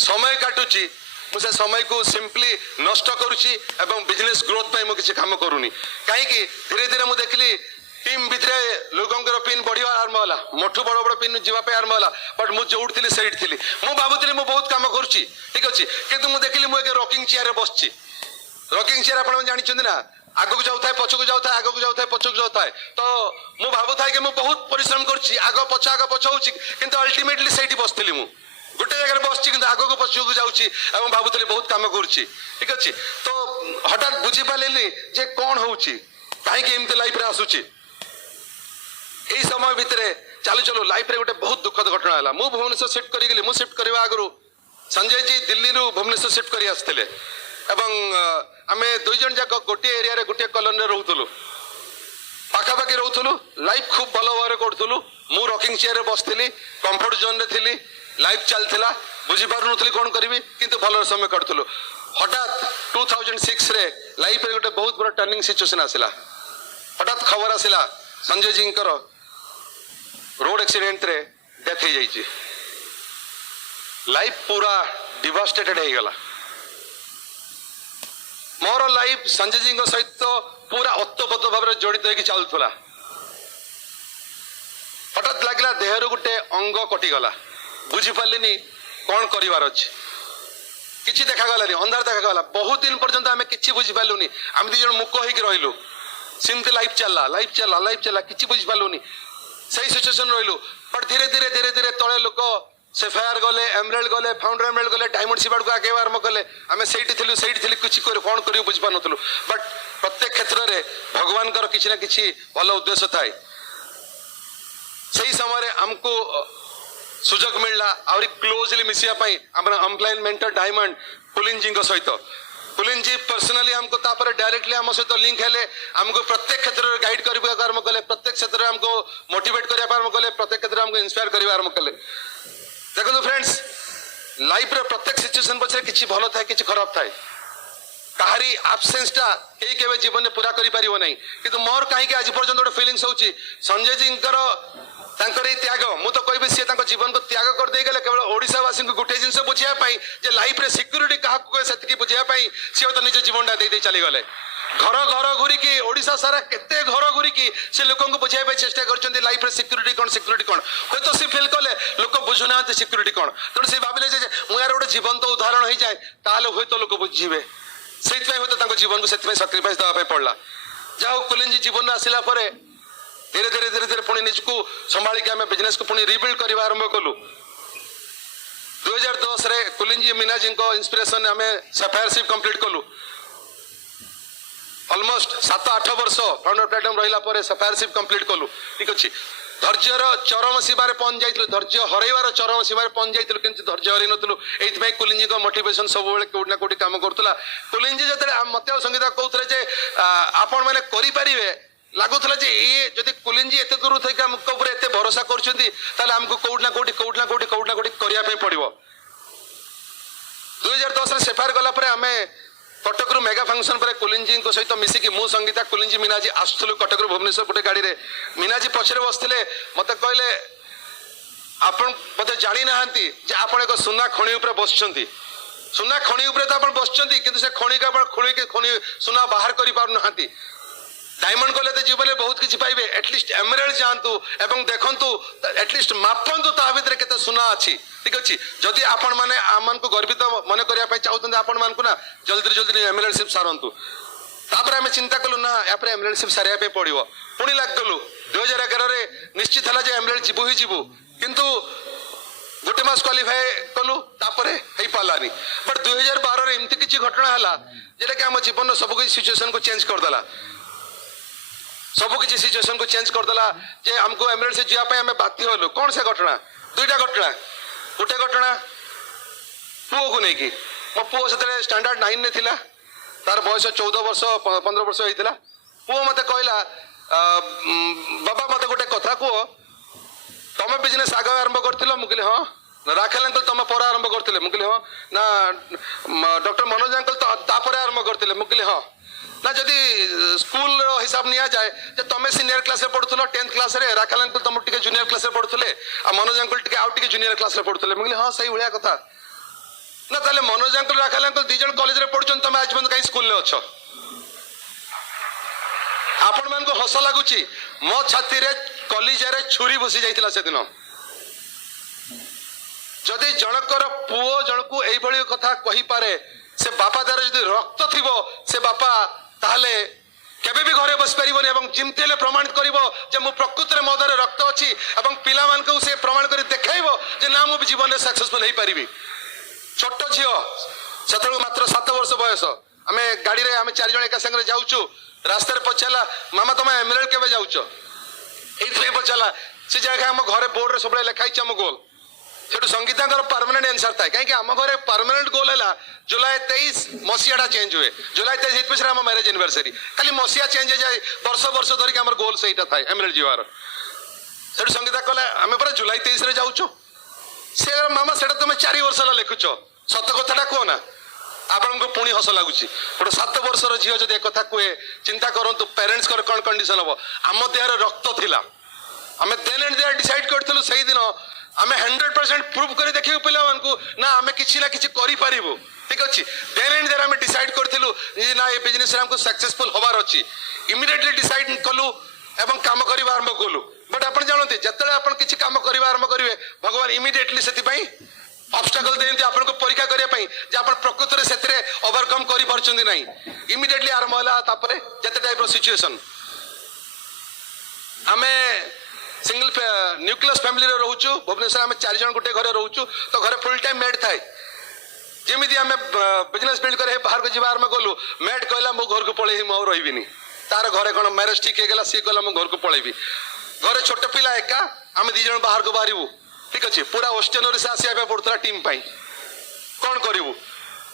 समय काटुची मु से समय को सिंपली नष्ट करूची एवं बिजनेस ग्रोथ पई मु किछ काम करूनी काहे कि धीरे धीरे मु देखली टीम भितरे लोकंकर पिन बढ़िया आरंभ होला मोठू बड़ बड़ पिन जीवा पे आरंभ होला बट मु जोउठ थिली सेट थिली मु भाबुथिली मु बहुत काम करूची ठीक अछि किंतु मु देखली मु एक रॉकिंग चेयर रे बसची रॉकिंग चेयर आपण जानि छथि ना आगो को जाउथाय पछो को जाउथाय आगो को जाउथाय पछो को जाउथाय तो मु भाबुथाय कि मु बहुत परिश्रम करची आगो पछ होची किंतु अल्टीमेटली सेठी बसथिली मु गोटे जगह बसची किंतु आगो को पछो को जाउची एवं भाबुथिली बहुत काम करूची ठीक अछि तो हठात बुझी पालेली जे कोन होउची काहे कि एमते लाइफ रे आसुची এই সময় ভিতরে চালু চালু লাইফ রে গোটে বহুত দুঃখদ ঘটনা হলা মু ভুবনেশ্বর শিফট করি গলি মু শিফট করিবা আগরু संजय जी दिल्ली रु भुवनेश्वर शिफ्ट करी आसथिले एवं आमे दुई जन जाक गोटे एरिया रे गोटे कॉलोनी रे रहउथुलु पाखापाखि रहउथुलु लाइफ खूब भल भाବରେ करथुलु मु रॉकिंग चेयर रे बसथिली कंफर्ट जोन रे थिली लाइफ चलथिला बुझी पारु नथली कोन करबी किंतु भल समय करथुलु हठात 2006 रे लाइफ रे गोटे बहुत बड़ टर्निंग सिचुएशन आसिला हठात खबर आसिला संजय जी कर रोड एक्सीडेंट रे डेथ हो जाइए लाइफ पूरा डिवास्टेटेड हो गला मोर लाइफ संजय जी सहित तो पूरा अत्तपत भाव जड़ित होगी चलुला हठात लगला देहर गोटे अंग कटिगला बुझीपारे कौन करार अच्छे किसी देखागलानी अंधार देखागला बहुत दिन पर्यंत आम कि बुझीपारूनी आम दी जन मुक होगी रही सेमती लाइफ चलला किसी बुझीपारूनी सही सिचुएशन रही बट धीरे धीरे धीरे धीरे तले लोक सेफायर गले एमरेल्ड गले फाउंडर एमरेल्ड गले डायमंड सीबाड़ को आगे आरंभ कले आम से किसी कौन कर बुझीपार नुलु बट प्रत्येक क्षेत्र में भगवान किसी ना कि भल उद्देश्य थाए से समय आमको सुजोग मिलला आहरी क्लोजली मिसाई आम एम्प्लॉय मेंटर डायमंड पुलिन जी सहित पुलिन जी पर्सनली हमको तापर डायरेक्टली आम सहित लिंक हेले हमको प्रत्येक क्षेत्र में गाइड करने आरंभ कले प्रत्येक क्षेत्र में हमको मोटिवेट करने आरंभ कले प्रत्येक क्षेत्र में हमको इंस्पायर करने आरंभ कले देखो फ्रेंड्स लाइफ रे प्रत्येक सिचुएशन पछरे किछि भलो थाए किछि खराब थाए कहारी एब्सेंस टा केई केबे जीवन में पूरा करि परिबो नै किंतु मोर काहे कि आज पर्यंत गोटे फीलिंग्स होची संजय जी तांकर त्याग मु तो कहबे सी जीवन को त्याग कर दे गले केवल ओडिसा वासी को गोटे जिनस बुझिया पाई जे लाइफ रे सिक्योरिटी कहा को सेतकी बुझिया पाई सी तो निज जीवन दे दे चली गले घर घर घुरी की ओडिसा सारा केते घर घुरी की से लोगों को बुझाई चेष्टा करछन्ती लाइफ रे सिक्योरिटी कोन होय तो से फील कले लोक बुझुना सिक्योरिटी कोन तो से भाबिले जे मु यार गोटे जीवन तो उदाहरण हो जाए ताले होय तो लोक बुझिबे सेतपय होय तो तांको जीवन को सेतपय सैक्रिफाइस देबा पे पड़ला जाओ कुलिन जी जीवन आसिला परे धीरे धीरे धीरे धीरे पुणी निज को संभाल के आम बिजनेस को पुणी रिबिल्ड करने आरंभ कलु 2010 रे कुलिन जी मीना जी को इंस्पिरेशन आम सफायरशिप कंप्लीट कलु ऑलमोस्ट 7-8 वर्ष फाउंडर प्लेटफॉर्म रहिला परे सफायरशिप कंप्लीट कलु ठीक अछि धैर्यर चरम सीमार पहुंच जाइतलु धैर्य हरैवार चरम सीमार पहुंच जाइतलु किंतु धैर्य हरै नतलु एथि कुलिन जी को मोटिवेशन सब बेले कोड ना कोडी काम करतला कुलिन जी जतरे मते संगीता कहउतले जे आपण माने करि परिबे लगुला ये जदि कुलिन जी एत दूर थी आमको ऊपर एत भरोसा करमको कौटना कौटी करने पड़ो 2010 रे सेफायर गला आम कटक रु मेगा फंक्शन पर कुलिन जी सहित मिसिकी मु संगीता कुलिन जी मीना जी आसुलु कटक रु भुवनेश्वर गोटे गाड़ी रे मीना जी पछरे बसते मत कहले आपण बोधे जानी ना आपण एक सुना खणी ऊपर बसचंती सुना खणी ऊपर तो आपण बसचंती किंतु से खणी का खणी सुना बाहर करि पारु नाहांती डायमंड गले तो जीवन में बहुत किसी पाइबे एटलिस्ट एमराल्ड जातु एवं देखंतु एटलिस्ट मापंतु ता भितर केते सुना अछि ठीक अछि जदि आपण माने आमन को गर्वित मन करिया पय चाहउतन आपण मान को ना जल्दी जल्दी एमराल्डशिप सारंतु तापर हम चिंता कलु ना या पर एमराल्डशिप सारिया पे पड़िबो पुणी लागलु 2011 रे निश्चित हला जे एमराल्ड जीवु ही जीवु किंतु गोटे मास क्वालिफाई कलु तापर हेई पालानी बट 2012 रे एमती किछि घटना हला जेटा कि हम जीवन सब किछि सिचुएशन को चेंज कर देला सब किसी सिचुएशन को चेंज करदेला जे हमको एमराल्ड से जावाई आम बाध्य हलु कौन से घटना दुईटा घटना गोटे घटना पुओ को लेकिन मो पुओ से स्टैंडर्ड 9 में थिला तार बयस 14 वर्ष 15 वर्ष होता पुओ मत कहला बाबा मत गोटे कथा कह तुम बिजनेस आग आरंभ कर मुझे हाँ राखेल अंकल तुम पर आरंभ करते मुझे हाँ ना डॉक्टर मनोज अंकल तापर आरंभ करते मुझे हाँ ना जदि स्कूल हिसाब निया जाए जे तुम सीनियर क्लास रे पढ़ुथलो 10th क्लास रे राखेल अंकल तुम टिके जूनियर क्लास रे पढ़ुथले आ मनोज अंकल टिके आउ टिके जूनियर क्लास रे पढ़ुथले मुझे हाँ सही भलिया कथा ना ताले मनोज अंकल राखेल अंकल दी जण कॉलेज रे पढ़ुछन तुम आज बंद कहीं स्कूल रे अछो आपण मान को हस लागुची मो छाती रे कॉलेज रे छुरी बसी जाइतिला से दिन जदि जनकर पुओ जनकू एई भली कथा कहि पारे से बापा दार जदि रक्त थिबो से बापा ताहले केबे भी घरे बस परिबोनी एवं जिमते ले प्रमाणित करिवो जे मु प्रकृति रे मोदरे रक्त अछि एवं पिला मान को से प्रमाण करि देखाइबो जे ना मु जीवन रे सक्सेसफुल हेई परिबी छोटो झियो सेतळु मात्र 7 वर्ष बयस आमे गाड़ी रे आमे 4 जण एका संग रे जाउछु रास्ता रे पछला मामा तुम एमराल्ड केबे जाउछो एई पछला से जगह हम घरे बोर्ड रे सबले लिखाइ छ हम गोल सेठू संगीता परमानेंट आंसर था कहीं आम घर परमानेंट गोल है जुलाई 23 मसीहा चेंज हुए जुलाई 23 पिछले आम मैरेज एनिवर्सरी खाली मसीहा चेंज हो जाए वर्ष वर्ष धरिक आम गोल से था एमराल्ड जीवार सेठू संगीता कहला आम पूरा जुलाई 23 रे जाऊँ से मामा से तुम 4 वर्ष है लिखुच सत कथा कह ना आपण को पुणी हस लगुच गोटे 7 वर्षर झील जब एक कहे चिंता करूँ पेरेन्ट्स कौन कंडीशन हम आम देह रक्त थिला आम देन एंड देयर डिसाइड करथिलु सही दिन आम 100% प्रूव कर देखिए पिला ना आम कि ना कि करूँ ठीक अच्छे देन एंड देयर आम डिसाइड करूँ ना ये बिजनेस हमको सक्सेसफुल हबार अच्छी इमिडिएटली डिसाइड कलु एवं काम करवा आरंभ कलु बट आप जानते जिते आप किसी काम करवा आरंभ करेंगे भगवान इमिडिएटली से ऑब्स्टेकल देते आपको परीक्षा करने जे आप प्रकृति से ओवरकम कर ना इमिडिएटली आरंभ है जिते टाइप सिचुएशन आम सिंगल न्यूक्लियस फैमिली रे रोचु भुवनेश्वर आम 4 जन गोटे घरे रोचु तो घरे फुल टाइम मेड थाए जमी आम बिजनेस बिल्ड करे बाहर को जीवा आरंभ कलु मेड कहला मो घर को पलैबी मु रही तार घरे कौन मैरेज ठीक है सी कहला मो घर को पलैबी घरे छोट पिला एका आम 2 जन बाहर को बाहरबू ठीक अच्छे पूरा ओस्टेनरी से आसिया पड़ता टीम कौन करूँ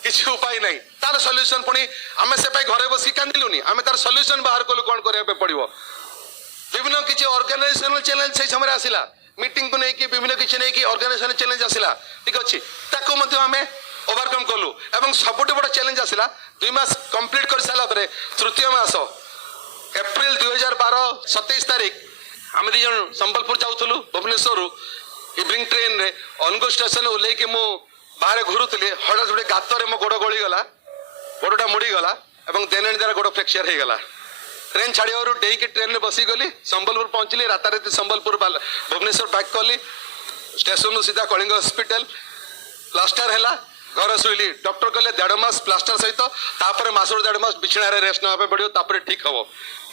किसी उपाय नहीं तार सल्यूशन पुणी आम से घरे बस कांदिलुनी आम तार सल्यूशन बाहर कलु कौन करने पड़ो विभिन्न किसी ऑर्गेनाइजेशनल चैलेंज से समय आसला मीटिंग को लेकिन विभिन्न किसी नहीं ऑर्गेनाइजेशनल चैलेंज आसला ठीक अच्छे ताको आम ओवरकम कलु एवं सबुठ बड़ चैलेंज आसला 2 मास कंप्लीट कर सारा तृतीय मास एप्रिल 2012 27 तारीख आम 2 जन संबलपुर जाऊँ भुवनेश्वर इवनिंग ट्रेन रे अनुगुल स्टेशन ओह्ल मु बाहर घुरुली हठात गोटे गातर मो गोड़ गलीगला गोड़ा मुड़ीगला देन एंड देयर गोड़ फ्रैक्चर हो गला ट्रेन छाड़ू डेक ट्रेन में बसी गली संबलपुर पहुंचली राताराति संबलपुर भुवनेश्वर बैक कली स्टेशन सीधा कलिंग हॉस्पिटल प्लास्टर है घर शुइली डॉक्टर कहले 1.5 मास प्लास्टर सहित तापर मास 1.5 मास बिछना रेस्ट ना पड़ो तापर ठीक हम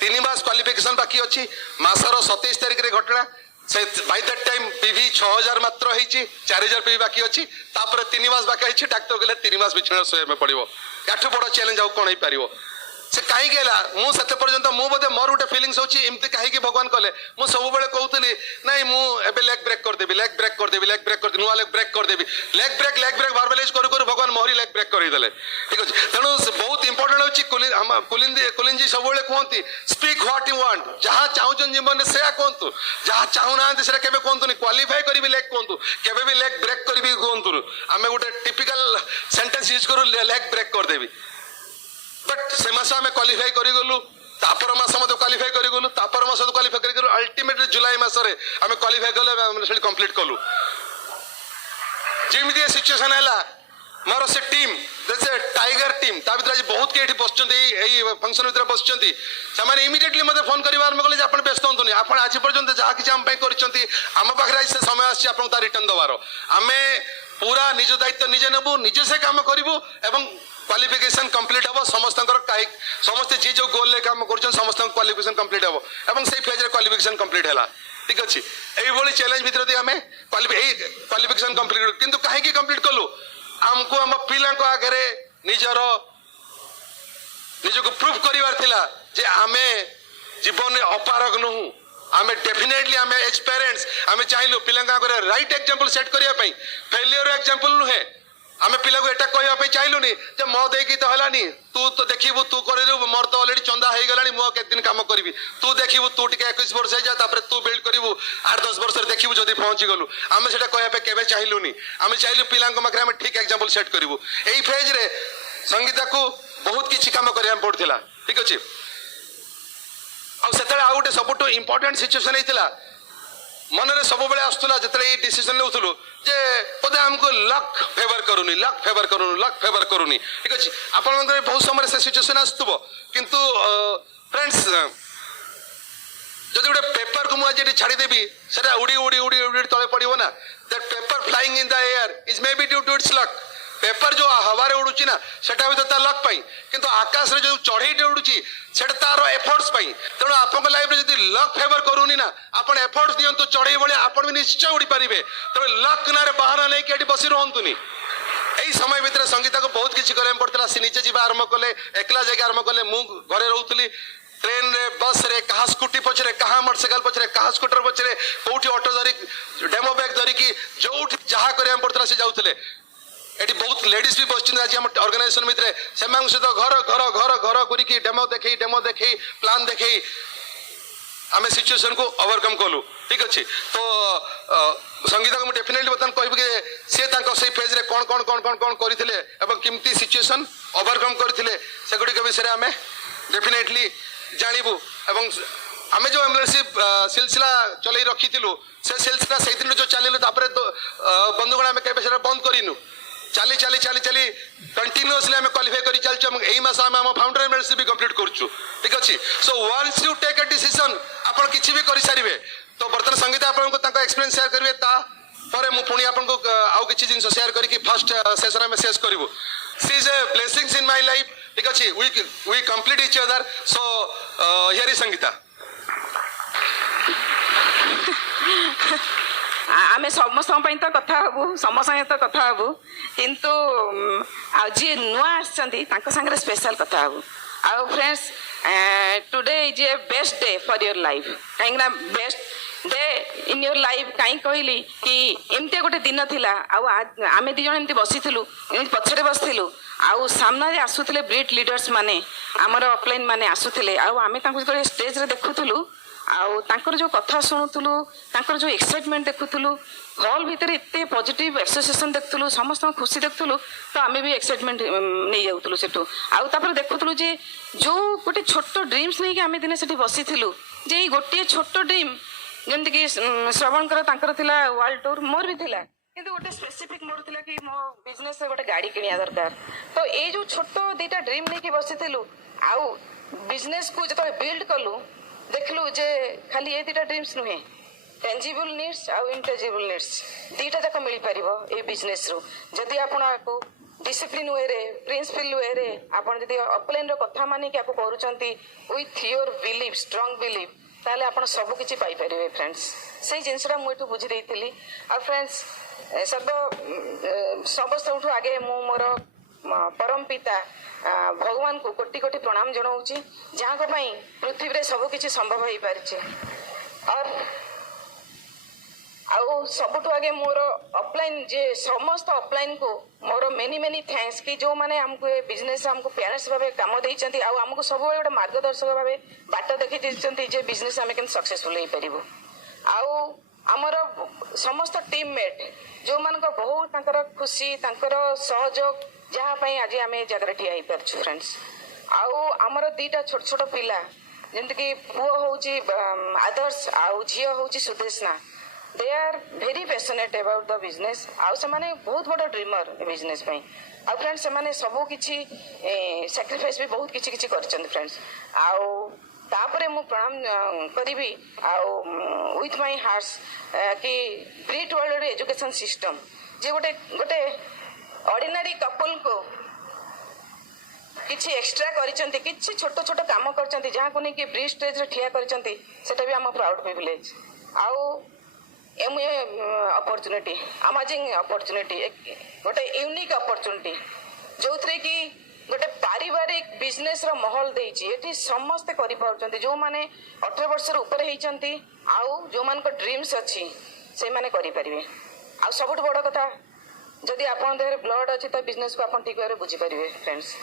3 मास क्वालिफिकेशन बाकी अच्छी मासर 27 तारीख रे घटना से बाय दैट टाइम पीवी 6000 मात्र होईची 4000 पीवी बाकी अच्छी तापर 3 मास बाकी होईची डॉक्टर कहले 3 मास बिछना सोए पड़ो याठू बड़ चैलेंज आउ कौन हो पारिबो से कहीं मुझे पर्यंत मुझे मोर गोटे फिलिंग्स होची एमती कहीं भगवान कले मु सब बेले कहूली नहीं मुझे लेग ब्रेक करदेवी लेग ब्रेक करदेवी लेग ब्रेक कर नुआ लेग ब्रेक करदेवी लेग ब्रेक भार्बलाइज करू भगवान मोहरी लेग ब्रेक करदे ठीक अच्छे तेणु बहुत इंपोर्टेंट होची कुलिन जी सब कहती स्पीक व्हाट यू वांट जहाँ चाहून जीवन से कहतु जहाँ चाहूना से कहतुनि क्वालिफाई करी लेग कहतु केवे भी लेग ब्रेक करी कहतु आम गोटे टिपिकल सेंटेंस यूज करूँ लेग ब्रेक करदेवी बट से मास आम क्वालिफाई करगलु तापर मास मत क्वालिफाई करगलु तापर मास क्वालिफाई कर अल्टीमेटली जुलाई मासरे आम क्वालिफाई कले कंप्लीट कलु जमी सिचुएशन है मोर से टीम टाइगर टीम ता भर आज बहुत किए बस फंक्शन भर बस इमिडिएटली मत फोन कर आरंभ कले आप व्यस्त हूँ आप आज पर्यटन जहाँ किसी आम आम पाखे आज से समय आसी रिटर्न दबार आम पूरा निज दायित्व निजे नेबू निजे से काम करूँ एवं क्वालिफिकेशन कंप्लीट हम समस्त समस्ते जी जो गोल ले काम कर समस्त क्वालिफिकेशन कंप्लीट हम एवं से फेज क्वालिफिकेशन कंप्लीट है ठीक अच्छे यही चैलेंज भर आम क्वालिफिकेशन कंप्लीट किंतु कहीं कंप्लीट कलु आमको आम पिला आगे निजर निजक प्रूफ कर आम जीवन में अपारग नुह आम डेफिनेटली आम एज पेरेंट्स आम चाहलु पिला राइट एग्जांपल सेट करने फेलियर एग्जांपल नुहे आम पिला को एटा कहवाई चाहलुनी जे मो देकी तो हलानी तू तो देखिबू तू करलु मोर तो ऑलरेडी चंदा हो गलानी मो केते दिन काम करी तू देखिबू तू टिके 21 वर्ष जा तापर तू बिल्ड करिवु 8-10 वर्ष देखिबू जदी पहुंची गलु आम सेटा कहवाई केबे चाहलुनी आम चाहलु पिला माखरे आम ठीक एग्जांपल सेट करिवु एई फेज रे संगीता को बहुत किछि काम करिया पड़थिला ठीक अछि आ सेतले आ गोटे सबटो इंपोर्टेंट सिचुएशन हेतिला मन रे सब बेले आसुला जतले ए डिसीजन लेउथुलु जे पदे हमको लक फेवर करूनी ठीक अछि आपण मन बहुत समय से सिचुएशन आस्तुबो किंतु फ्रेंड्स जदि गोटे पेपर को मुझे छाड़ी देबी सेटा उड़ी उड़ी उड़ी उड़ी तले पड़िबो ना that paper flying in the air is may be due to its luck paper जो हवा रे उडुची ना सेटा भी तो ता लक पाई किंतु आकाश रे जो चढ़ई उडुची सेटा तार एफर्ट्स पाई तेणु आपन लाइफ रे जदि लक फेवर करूनी ना आपन एफर्ट्स दियंतु चढ़ई बळे आपन भी निश्चय उड़ी परिबे तेणु लक ना रे बहाना नै कि एटी बसी रहंतुनी एई समय भितर संगीता को बहुत किछि करे पड़तला से नीचे जीवा आरंभ कले एकला जगह आरंभ कले मु घरे रहउतली ट्रेन रे बस रे कहा स्कूटी पछरे कहा मोटरसाइकिल पछरे कहा स्कूटर पछरे कोठी ऑटो धरी डेमो बैग धरी कि जोठी जहा करे पड़तला से जाउतले एटी बहुत लेडीज भी बस आज हम ऑर्गेनाइजेशन भितर से सहित घर घर घर घर करी डेमो देखई प्लान देखई आम सिचुएशन को ओवरकम कलु ठीक अच्छे तो संगीता को मुझे डेफिनेटली बर्तमान कह सी से फेज रे कौन कौन कौन कौन कौन करते किमती सिचुएशन ओवरकम करते से गुड़िक विषय आम डेफिनेटली जानबू एवं आम जो एम्बुलेंस सिलसिला चल रखी से सिलसिला से दिन जो चलू बंधुगण आम के बंद करूँ चली चली चली चली कंटिन्यूअसली आम क्वालिफाई कर चलचु एई मास आम फाउंडर मेंबरशिप भी कंप्लीट करूँ ठीक अच्छे so once you take a decision आप किसी भी कर सारे तो बर्तमान संगीता आपको एक्सपीरियंस शेयर करेंगे तापर मुझे आपको आउ किसी जिन शेयर करके फर्स्ट सेशन में शेष करूँ she is a blessings in my life ठीक अच्छे we complete each other so here is Sangeeta आम समस्त तो कथा हबू समस्त तो कथा हबू किंतु जी नुआ आसंगे स्पेशल कथा हबू आउ friends today is a best day for your life कहीं best day in your life कहीं कहली कि एमती गोटे दिन थिला आम दी जन एमती बसी पछरे बसलु आउ सामने आसुले ब्रिट लीडर्स माने आमर ऑफलाइन माने आसुले आम स्टेज रे देखुलु आउ तांकर जो कथा शुणुलु तांकर जो एक्साइटमेंट देखुलु हॉल भितर एते पॉजिटिव एसोसिएशन देखुलु समस्त खुशी देखुलु तो आम भी एक्साइटमेंट नहीं जाऊलु सेठू आउ तापर देखुलु जे जो गोटे छोट ड्रीम्स नहीं कि आम दिने सेठी बसीथिलु जे गोटे छोट ड्रीम जमती कि श्रवणकर तांकर थिला वर्ल्ड टूर मोर भी थिला किंतु गोटे स्पेसिफिक मोर थिला कि मो बिजनेस गोटे गाड़ी किनिया दरकार तो ये जो छोट दीटा ड्रीम नहीं कि बसीथिलु आउ बिजनेस को जब बिल्ड कलु देखलु जे खाली ये दीटा ड्रीम्स नुहे टेंजिबल नीड्स आउ इनटेंजिबल नीड्स दीटा जाक मिल पारिबो ए बिजनेस रो जदी आपण आपको डिसिप्लिन वे रे प्रिंसिपल वे रे आपण जदी अपलाइन रो कथा माने कि आपको करूचंती with your belief strong belief ताले आपण सब किछि पाई परिबे फ्रेंड्स सेही जिंसरा मु एठु बुझी देइतिली आ फ्रेंड्स सबस्तु आगे मु मोर परम पिता भगवान को कोटि कोटि प्रणाम जनाऊँगी जहाँ पृथ्वी रे सब किछि संभव हो पारे और आउ सबुठु आगे मोर ऑफलाइन जे समस्त ऑफलाइन को मोर मेनी मेनी थैंक्स कि जो माने हमको ए बिजनेस हमको पेरेंट्स भाबे काम देइचंती आउ हमको सब गोटे मार्गदर्शक भाबे बाट देखि दिचंती जे बिजनेस हमें केन सक्सेसफुल हो परिबो आउ हमर समस्त टीम मेट जो मान को बहुत तांकर खुशी तांकर सहयोग जहाँ आज आम जगह ठिया हो पार्छ फ्रेंड्स आउ आमर दीटा छोट छोट पिला जमती कि पुओ होची आदर्श आउ झियो होची Sudeshna they are very passionate about the business आउ से माने बहुत बड़ ड्रीमर बिजनेस पई आउ फ्रेंड्स से माने सबो किछि सैक्रिफाइस भी बहुत किछि किछि करछन फ्रेंड्स आउ तापरे मु प्रणाम करिबी आउ विथ माय हार्ट्स कि ग्रेट वर्ल्ड एजुकेशन सिस्टम जे गोटे गोटे ऑर्डिनरी कपल को किछि एक्स्ट्रा करिसंती किछि छोट छोट काम करचंती जहाँ को नहीं कि ब्रिज स्टेज रे ठिया करिसंती सेटा भी हम प्राउड प्रिविलेज आउ एम अपॉर्चुनिटी अमेजिंग अपॉर्चुनिटी गोटे यूनिक अपॉर्चुनिटी जो थे कि गोटे पारिवारिक बिजनेस रो माहौल देइछि एठी समस्त करि पाउचंती जो माने 18 वर्ष रो ऊपर हेइचंती आउ जो मान को ड्रीम्स अछि से माने करि परिबे आ सबुठ बड़ कथा जदि आपन देहरे ब्लड अछि तो बिजनेस को आपन ठीक भाबरे बुझी परिबे फ्रेंड्स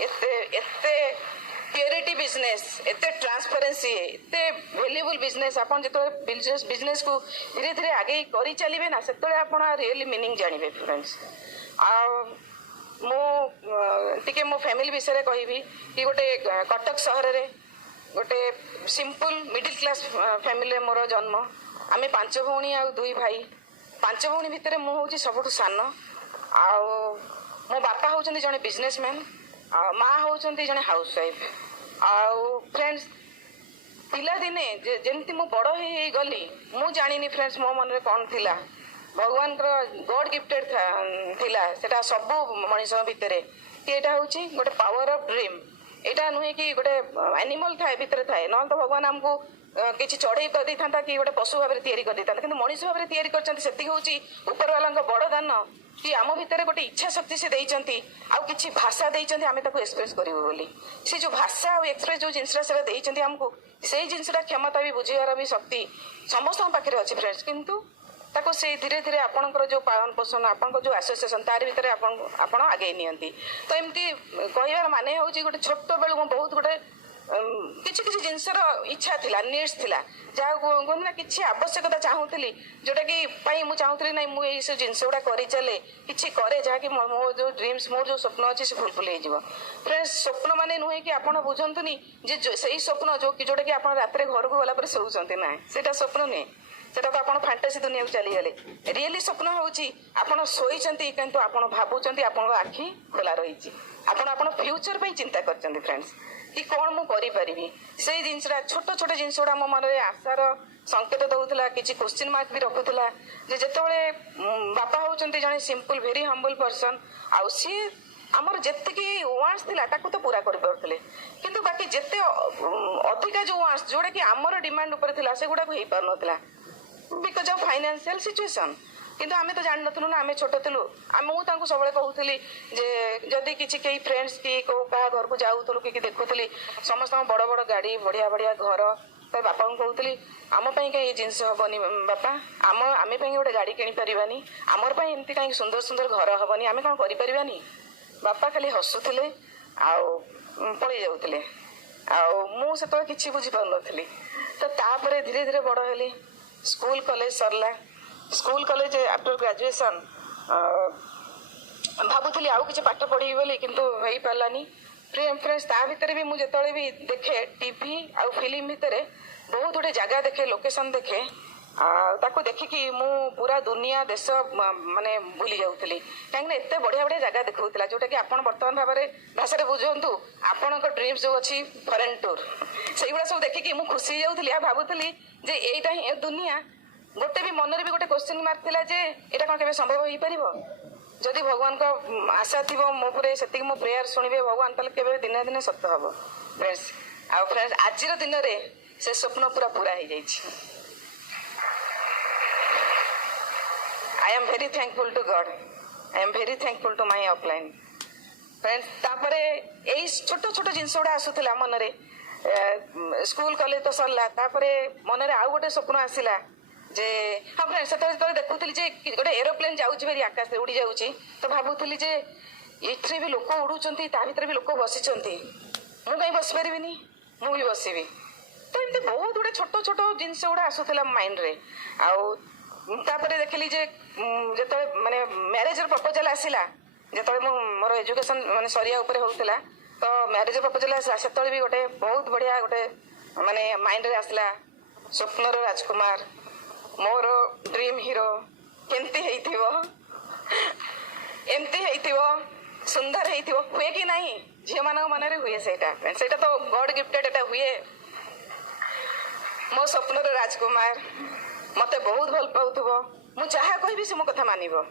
एते एते प्योरिटी बिजनेस एते ट्रांसपेरेंसी एते वैल्यूएबल बिजनेस आपन जतो बिजनेस को धीरे धीरे आगे करी चलिबे ना सेतले आपन रियली मीनिंग जानिबे फ्रेंड्स आ मो टिके मो फैमिली विषय रे कहिबी कि गोटे कटक शहर रे गोटे सिंपल मिडिल क्लास फैमिली मोर जन्म आमे 5 भौणी आ 2 भाई 5 भौणी भितर मु हूँ सबुठ सान आउ मो बापा होचंदी जने बिजनेसमैन आ माँ होचंदी जने हाउसवाइफ आउ फ्रेंड्स पिला दिने जेमती मु बड़ हे गली मु जानिनी फ्रेंड्स मो मन रे कौन थिला भगवान गॉड गिफ्टेड थिला सेटा सब मनीष भितर कि एटा होची गोटे पावर ऑफ ड्रीम एटा नुहे कि गोटे एनिमल थाए भितर थाए न तो भगवान हमको किसी चढ़ई कर दी था कि गोटे पशु भाव में या कि मनीष भाव में या हूँ ऊपर वाला बड़ दान कि आम भितर गोटे इच्छा शक्ति से देती आउ कि भाषा देती आम एक्सप्रेस करूँ बोली से जो भाषा और एक्सप्रेस जो जिनसा देती आमको से जिनसा क्षमता भी बुझेबार भी शक्ति समस्त पाखे अच्छे फ्रेंड्स किंतु ताको से धीरे धीरे आपणकर जो पालन पोषण आपन जो एसोसिएशन तार भितर आपण आगे नियंती तो एमती कहबार माने हूँ गोटे छोट बेलू बहुत गोटे किसी किसी जिनसर इच्छा थिला नीड्स थिला जहाँ कहते ना किसी आवश्यकता चाहूली जोटा कि मुझे चाहूली ना मुझे सब जिनस गुड़ा कर चले किसी करे जहाँकि मो जो ड्रीम्स मोर जो स्वप्न अच्छे से फुलफिल हो फ्रेंड्स स्वप्न माने नुहे कि आप बुझंतुनी जे से स्वप्न जो कि जोटा कि आप रात घर को गला शोचते ना सेटा स्वप्न नुहे सेटा तो आप फैंटासी दुनिया को चलीगले रियली स्वप्न होची आपन शोइचंती किंतु आपन भाबुचंती आपन आखि खोला रही आपन फ्यूचर पे चिंता करचंती फ्रेंड्स कि कौन मु करि परिबी से जिनसरा छोट छोट जिनस गुड़ा मो मन आशार संकेत दउथला किछि क्वेश्चन मार्क भी रखुथला जे जेतेबेले बापा होचंती जने सिंपल वेरी हम्बल पर्सन आउ सी आमर जेतिकी वांस थिला ताकू तो पूरा कर परथले किंतु बाकी जेते अधिका जो वांस जोडा कि आमर डिमांड ऊपर थिला से गुडा को हे पार नथला बिकॉज ऑफ फाइनेंशियल सिचुएशन किंतु आमे तो जान नथलु ना आमे छोट थिलु मु तांको सबले कहूतली जे जदी किछि केही फ्रेंड्स की को का घर को जाउतलु कि देखुतली समस्त बड़ बड़ गाड़ी बढ़िया बढ़िया घर तो बापा को कहूतली आम पई के जिनस हबनी बापा आमे पई गोटे गाड़ी किनि परिबानी आमर पई एमती काई सुंदर सुंदर घर हबनी आमे कोन करि परिबानी बापा खाली हसुथिले आउ पळी जाउथिले आउ मु सेतो किछि बुझी पार नथली तो तापरे धीरे धीरे बड़ हेली स्कूल कॉलेज सरला स्कूल कॉलेज आफ्टर ग्रेजुएशन भावुली आउ किसी पाठ पढ़ी बोली किंतु हो पारानी फ्रेंड्स ता भितर भी मुझे भी देखे टीवी आउ फिल्म भितर बहुत गुटे जगह देखे लोकेशन देखे ताको देखिकी मु पूरा दुनिया देश माने भूली जाऊली कहीं एत बढ़िया बढ़िया जगह देखा जोटा कि आप बर्तमान भाव में भाषा बुझंतु आपण ड्रीम्स जो अच्छी फरेन टूर से गुड़ा सब देखिकी मु खुशी जाऊली भावुली जे एटा ही दुनिया गोटे भी मनरे भी गोटे क्वेश्चन मार्क थिला जे एटा कौन केबे संभव हो पारिबो जदि भगवान को आशा थी मो पूरे से मो प्रेयर शुणवे भगवान ताले केबे दिने दिने सत्य हम फ्रेंड्स आ फ्रेंड्स आज दिन में से स्वप्न पूरा पूरा हो जाइए I am very thankful to God I am very thankful to my upline friends तापरे एई छोट छोट जिनस गुड़ा आसुला मनरे स्कूल कॉलेज तो सरला तापरे मनरे आउ गोटे स्वप्न आसिला जे हाँ फ्रेंड्स से देखुली जे गोटे एरोप्लेन जाऊँच भाई आकाश उड़ी जाऊँच तो भावुली जे ये भी लोक उड़ुंट ता भर भी लोक बसी मु कहीं बस पारि मु भी बसबी तो एमती बहुत गुटे छोट छोट जिनस गुड़ा आसूला माइंड रे आउे देखिली जे जो माने मैरेज प्रपोजल आसला जो मोर एजुकेशन माने सरिया होता तो मैरेज प्रपोजल आसला से भी गोटे बहुत बढ़िया गोटे माने माइंड रे आसला स्वप्नर राजकुमार मोर ड्रीम हीरो केमती हेइथिवो एमती हेइथिवो सुंदर हेइथिवो हुए कि नहीं झियो मान मन में हुए सेटा तो गॉड गिफ्टेड एटा हुए मो स्वप्नर राजकुमार मते बहुत भल पाउथबो मु जहा कहबी से मो कथा मानिबो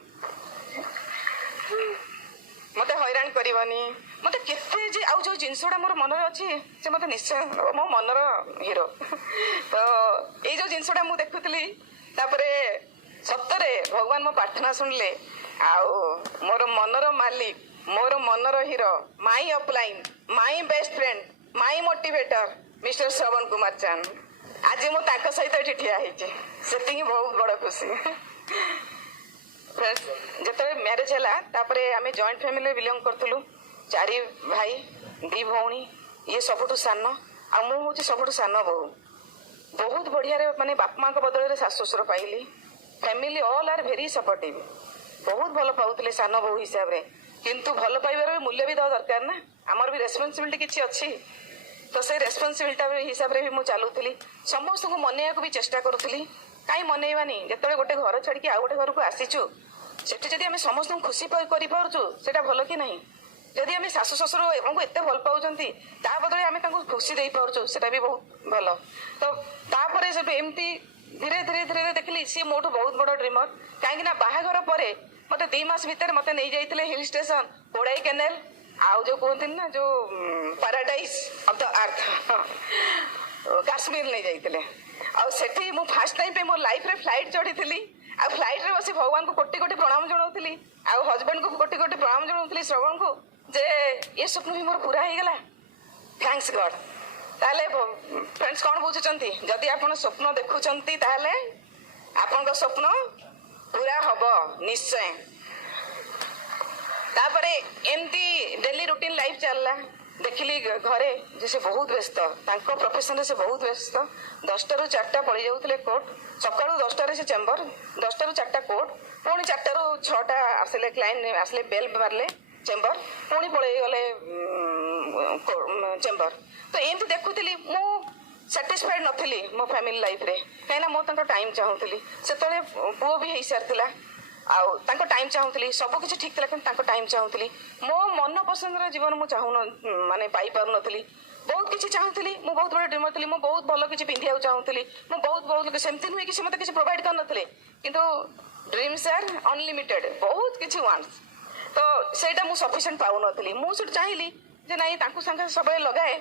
मते हैरान करबनी मते केते जे आउ जो जिनसोडा मोर मन रे अछि से मते निश्चय मो मनर हीरो तो ए जो जिनसोडा मु देखुतली तापरे सतरे भगवान मो प्रार्थना सुनले आउ मोर मनर मालिक मोर मनर hero my upline my best friend my motivator mister Shravan Kumar Chand आज मु ताक सहित ठिया होती बहुत बड़ खुशी फ्रेंड्स जो ମ୍ୟାରେଜ୍ ହେଲା ତାପରେ ଆମେ ଜଏଣ୍ଟ ଫ୍ୟାମିଲି ବିଲଙ୍ଗ କରୁଥିଲୁ 4 ଭାଇ 2 ଭଉଣୀ ଇଏ ସବୁଠୁ ସାନ ଆଉ ମୁଁ ହେଉଛି ସବୁଠୁ ସାନ ବୋହୂ ବହୁତ ବଢ଼ିଆରେ ମାନେ ବାପା ମାଙ୍କ ବଦଳରେ ଶାଶୁ ଶ୍ୱଶୁର ପାଇଲି family all are very supportive ବହୁତ ଭଲ ପାଉଥିଲେ ସାନ ବୋହୂ ହିସାବରେ କିନ୍ତୁ ଭଲ ପାଇବାର ବି ମୂଲ୍ୟ ବି ଦେବା ଦରକାର ନା ଆମର ବି ରେସ୍ପନ୍ସିବିଲିଟି କିଛି ଅଛି ତ ସେଇ ରେସ୍ପନ୍ସିବିଲିଟି ହିସାବରେ ବି ମୁଁ ଚାଲୁଥିଲି ସମସ୍ତଙ୍କୁ ମନେଇବାକୁ ବି ଚେଷ୍ଟା କରୁଥିଲି କାହିଁ ମନେଇବାନି ଯେତେବେଳେ ଗୋଟେ ଘର ଛାଡ଼ିକି ଆଉ ଗୋଟେ ଘରକୁ ଆସିଛୁ ସେଠି ଯଦି ଆମେ ସମସ୍ତଙ୍କୁ ଖୁସି କରିପାରୁଛୁ ସେଇଟା ଭଲ କି ନାହିଁ ଯଦି ଆମେ ଶାଶୁ ଶ୍ୱଶୁର ଆମକୁ ଏତେ ଭଲ ପାଉଛନ୍ତି ତା ବଦଳରେ ଆମେ ତାଙ୍କୁ ଖୁସି ଦେଇପାରୁଛୁ ସେଟା ବି ବହୁତ ଭଲ ତ ତାପରେ ସେଠୁ ଏମିତି ଧୀରେ ଧୀରେ ଧୀରେ ଦେଖିଲି ସିଏ ମୋଠୁ ବହୁତ ବଡ଼ ଡ୍ରିମର କାହିଁକି ନା ବାହାଘର ପରେ ମତେ 2 ମାସ ଭିତରେ ମତେ ନେଇଯାଇଥିଲେ ହିଲ୍ ଷ୍ଟେସନ କୋଡ଼ାଇ କେନେଲ ଆଉ ଯୋଉ କୁହନ୍ତିନି ନା ଯୋଉ paradise of the earth Kashmir ନେଇଯାଇଥିଲେ ଆଉ ସେଠି ମୁଁ ଫାର୍ଷ୍ଟ ଟାଇମ୍ ପାଇଁ ମୋ ଲାଇଫରେ ଫ୍ଲାଇଟ୍ ଚଢ଼ିଥିଲି ଆଉ ଫ୍ଲାଇଟ୍ରେ ବସି ଭଗବାନଙ୍କୁ କୋଟି କୋଟି ପ୍ରଣାମ ଜଣାଉଥିଲି ଆଉ ହଜବେଣ୍ଡକୁ କୋଟି କୋଟି ପ୍ରଣାମ ଜଣାଉଥିଲି ଶ୍ରବଣଙ୍କୁ ଯେ ଏ ସ୍ୱପ୍ନ ବି ମୋର ପୁରା ହେଇଗଲା ଥ୍ୟାଙ୍କସ୍ ଗଡ୍ ତାହେଲେ ଫ୍ରେଣ୍ଡସ୍ କ'ଣ ବୁଝୁଛନ୍ତି ଯଦି ଆପଣ ସ୍ୱପ୍ନ ଦେଖୁଛନ୍ତି ତାହେଲେ ଆପଣଙ୍କ ସ୍ୱପ୍ନ ପୁରା ହବ ନିଶ୍ଚୟ ତାପରେ ଏମିତି ଡେଲି ରୁଟିନ୍ ଲାଇଫ୍ ଚାଲିଲା ଦେଖିଲି ଘରେ ଯେ ସେ ବହୁତ ବ୍ୟସ୍ତ ତାଙ୍କ ପ୍ରଫେସନରେ ସେ ବହୁତ ବ୍ୟସ୍ତ 10ଟାରୁ 4ଟା ପଳେଇ ଯାଉଥିଲେ କୋର୍ଟ ସକାଳୁ 10ଟାରେ ସେ ଚେମ୍ବର 10ଟାରୁ 4ଟା କୋର୍ଟ ପୁଣି 4ଟାରୁ 6ଟା ଆସିଲେ କ୍ଲାଇଣ୍ଟ ଆସିଲେ ବେଲ୍ ମାରିଲେ ଚେମ୍ବର ପୁଣି ପଳେଇ ଗଲେ ଚେମ୍ବର ତ ଏମିତି ଦେଖୁଥିଲି ମୁଁ ସାଟିସ୍ଫାଏଡ୍ ନଥିଲି ମୋ ଫ୍ୟାମିଲି ଲାଇଫ୍ରେ କାହିଁକିନା ମୁଁ ତାଙ୍କ ଟାଇମ୍ ଚାହୁଁଥିଲି ସେତେବେଳେ ପୁଅ ବି ହେଇସାରିଥିଲା ଆଉ ତାଙ୍କ ଟାଇମ୍ ଚାହୁଁଥିଲି ସବୁ କିଛି ଠିକ୍ ଥିଲା କିନ୍ତୁ ତାଙ୍କ ଟାଇମ୍ ଚାହୁଁଥିଲି ମୋ ମନ ପସନ୍ଦର ଜୀବନ ମୁଁ ମାନେ ପାଇପାରୁନଥିଲି ବହୁତ କିଛି ଚାହୁଁଥିଲି ମୁଁ ବହୁତ ବଡ଼ ଡ୍ରିମର ଥିଲି ମୁଁ ବହୁତ ଭଲ କିଛି ପିନ୍ଧିବାକୁ ଚାହୁଁଥିଲି ମୁଁ ବହୁତ ସେମିତି ନୁହେଁ କି ସେ ମୋତେ କିଛି ପ୍ରୋଭାଇଡ୍ କରିନଥିଲେ କିନ୍ତୁ ଡ୍ରିମ୍ସ ଆର୍ ଅନଲିମିଟେଡ୍ ବହୁତ କିଛି ୱାନ୍ସ ତ ସେଇଟା ମୁଁ ସଫିସିଏଣ୍ଟ ପାଉନଥିଲି ମୁଁ ସେଠୁ ଚାହିଁଲି ଯେ ନାଇଁ ତାଙ୍କୁ ସାଙ୍ଗେ ସବୁବେଳେ ଲଗାଏ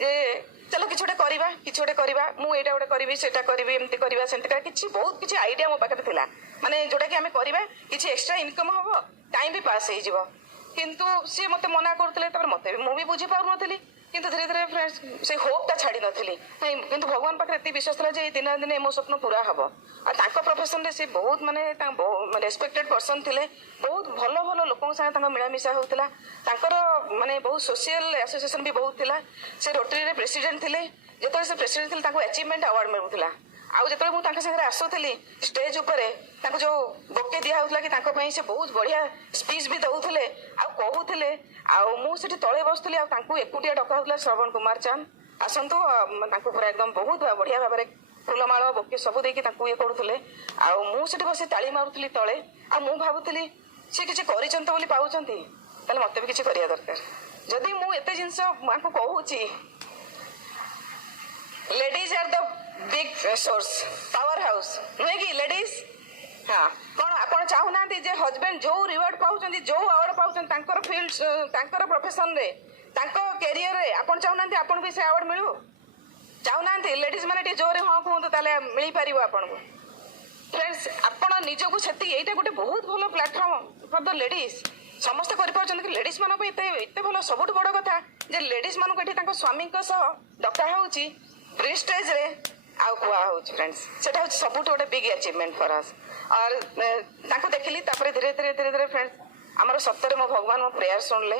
ଯେ ଚାଲ କିଛି ଗୋଟେ କରିବା ମୁଁ ଏଇଟା ଗୋଟେ କରିବି ସେଇଟା କରିବି ଏମିତି କରିବା ସେମିତି କିଛି ବହୁତ କିଛି ଆଇଡିଆ ମୋ ପାଖରେ ଥିଲା ମାନେ ଯୋଉଟାକି ଆମେ କରିବା କିଛି ଏକ୍ସଟ୍ରା ଇନକମ୍ ହବ ଟାଇମ୍ ବି ପାସ୍ ହେଇଯିବ କିନ୍ତୁ ସିଏ ମୋତେ ମନା କରୁଥିଲେ ତାପରେ ମୋତେ ବି ମୁଁ ବି ବୁଝିପାରୁନଥିଲି କିନ୍ତୁ ଧୀରେ ଧୀରେ ଫ୍ରେଣ୍ଡସ୍ ସେ ହୋପ୍ଟା ଛାଡ଼ି ନଥିଲି ନାଇଁ କିନ୍ତୁ ଭଗବାନ ପାଖରେ ଏତେ ବିଶ୍ୱାସ ଥିଲା ଯେ ଦିନେ ନା ଦିନେ ମୋ ସ୍ୱପ୍ନ ପୁରା ହବ ଆଉ ତାଙ୍କ ପ୍ରଫେସନରେ ସେ ବହୁତ ମାନେ ରେସ୍ପେକ୍ଟେଡ୍ ପର୍ସନ୍ ଥିଲେ ବହୁତ ଭଲ ଭଲ ଲୋକଙ୍କ ସାଙ୍ଗେ ତାଙ୍କ ମିଳାମିଶା ହେଉଥିଲା ତାଙ୍କର ମାନେ ବହୁତ ସୋସିଆଲ ଆସୋସିଏସନ୍ ବି ବହୁତ ଥିଲା ସେ ରୋଟାରୀରେ ପ୍ରେସିଡେଣ୍ଟ ଥିଲେ ଯେତେବେଳେ ସେ ପ୍ରେସିଡେଣ୍ଟ ଥିଲେ ତାଙ୍କୁ ଆଚିଭମେଣ୍ଟ ଆୱାର୍ଡ ମିଳୁଥିଲା ଆଉ ଯେତେବେଳେ ମୁଁ ତାଙ୍କ ସାଙ୍ଗରେ ଆସୁଥିଲି ଷ୍ଟେଜ୍ ଉପରେ ତାଙ୍କୁ ଯୋଉ ବୋକେ ଦିଆ ହେଉଥିଲା କି ତାଙ୍କ ପାଇଁ ସେ ବହୁତ ବଢ଼ିଆ ସ୍ପିଚ୍ ବି ଦେଉଥିଲେ ଆଉ କହୁଥିଲେ ଆଉ ମୁଁ ସେଠି ତଳେ ବସୁଥିଲି ଆଉ ତାଙ୍କୁ ଏକୁଟିଆ ଡକା ହେଉଥିଲା ଶ୍ରବଣ କୁମାର ଚାନ୍ଦ ଆସନ୍ତୁ ତାଙ୍କୁ ପୁରା ଏକଦମ ବହୁତ ବଢ଼ିଆ ଭାବରେ ଫୁଲମାଳ ବୋକେ ସବୁ ଦେଇକି ତାଙ୍କୁ ଇଏ କରୁଥିଲେ ଆଉ ମୁଁ ସେଠି ବସି ତାଳି ମାରୁଥିଲି ତଳେ ଆଉ ମୁଁ ଭାବୁଥିଲି ସେ କିଛି କରିଛନ୍ତି ବୋଲି ପାଉଛନ୍ତି ତାହେଲେ ମୋତେ ବି କିଛି କରିବା ଦରକାର ଯଦି ମୁଁ ଏତେ ଜିନିଷ ଆଙ୍କୁ କହୁଛି ଲେଡିଜ୍ ଆର୍ ଦ ବିଗ୍ ସୋର୍ସ ପାୱାର ହାଉସ୍ ନୁହେଁ କି ଲେଡିଜ୍ ହଁ କ'ଣ ଆପଣ ଚାହୁଁନାହାନ୍ତି ଯେ ହଜବେଣ୍ଡ ଯୋଉ ରିୱାର୍ଡ ପାଉଛନ୍ତି ଯୋଉ ଆୱାର୍ଡ ପାଉଛନ୍ତି ତାଙ୍କର ଫିଲ୍ଡ ତାଙ୍କର ପ୍ରଫେସନରେ ତାଙ୍କ କ୍ୟାରିୟରରେ ଆପଣ ଚାହୁଁନାହାନ୍ତି ଆପଣଙ୍କୁ ବି ସେ ଆୱାର୍ଡ ମିଳୁ ଚାହୁଁନାହାନ୍ତି ଲେଡିଜ୍ ମାନେ ଟିକେ ଜୋରରେ ହଁ କୁହନ୍ତୁ ତାହେଲେ ମିଳିପାରିବ ଆପଣଙ୍କୁ ଫ୍ରେଣ୍ଡସ୍ ଆପଣ ନିଜକୁ ସେତିକି ଏଇଟା ଗୋଟେ ବହୁତ ଭଲ ପ୍ଲାଟଫର୍ମ ଫର୍ ଦ ଲେଡିଜ୍ ସମସ୍ତେ କରିପାରୁଛନ୍ତି କି ଲେଡିଜ୍ ମାନଙ୍କ ପାଇଁ ଏତେ ଭଲ ସବୁଠୁ ବଡ଼ କଥା ଯେ ଲେଡିଜ୍ ମାନଙ୍କୁ ଏଠି ତାଙ୍କ ସ୍ୱାମୀଙ୍କ ସହ ଡକା ହେଉଛି ବ୍ରିଜ୍ ଷ୍ଟେଜ୍ରେ ଆଉ କୁହା ହେଉଛି ଫ୍ରେଣ୍ଡସ୍ ସେଟା ହେଉଛି ସବୁଠୁ ଗୋଟେ ବିଗ୍ ଆଚିଭମେଣ୍ଟ ଫର୍ ଆସ୍ और ତାଙ୍କୁ ଦେଖିଲି ତାପରେ ଧୀରେ ଧୀରେ ଧୀରେ ଧୀରେ ଫ୍ରେଣ୍ଡସ୍ ଆମର ସତରେ ମୋ ଭଗବାନ ମୋ ପ୍ରେୟାର ଶୁଣିଲେ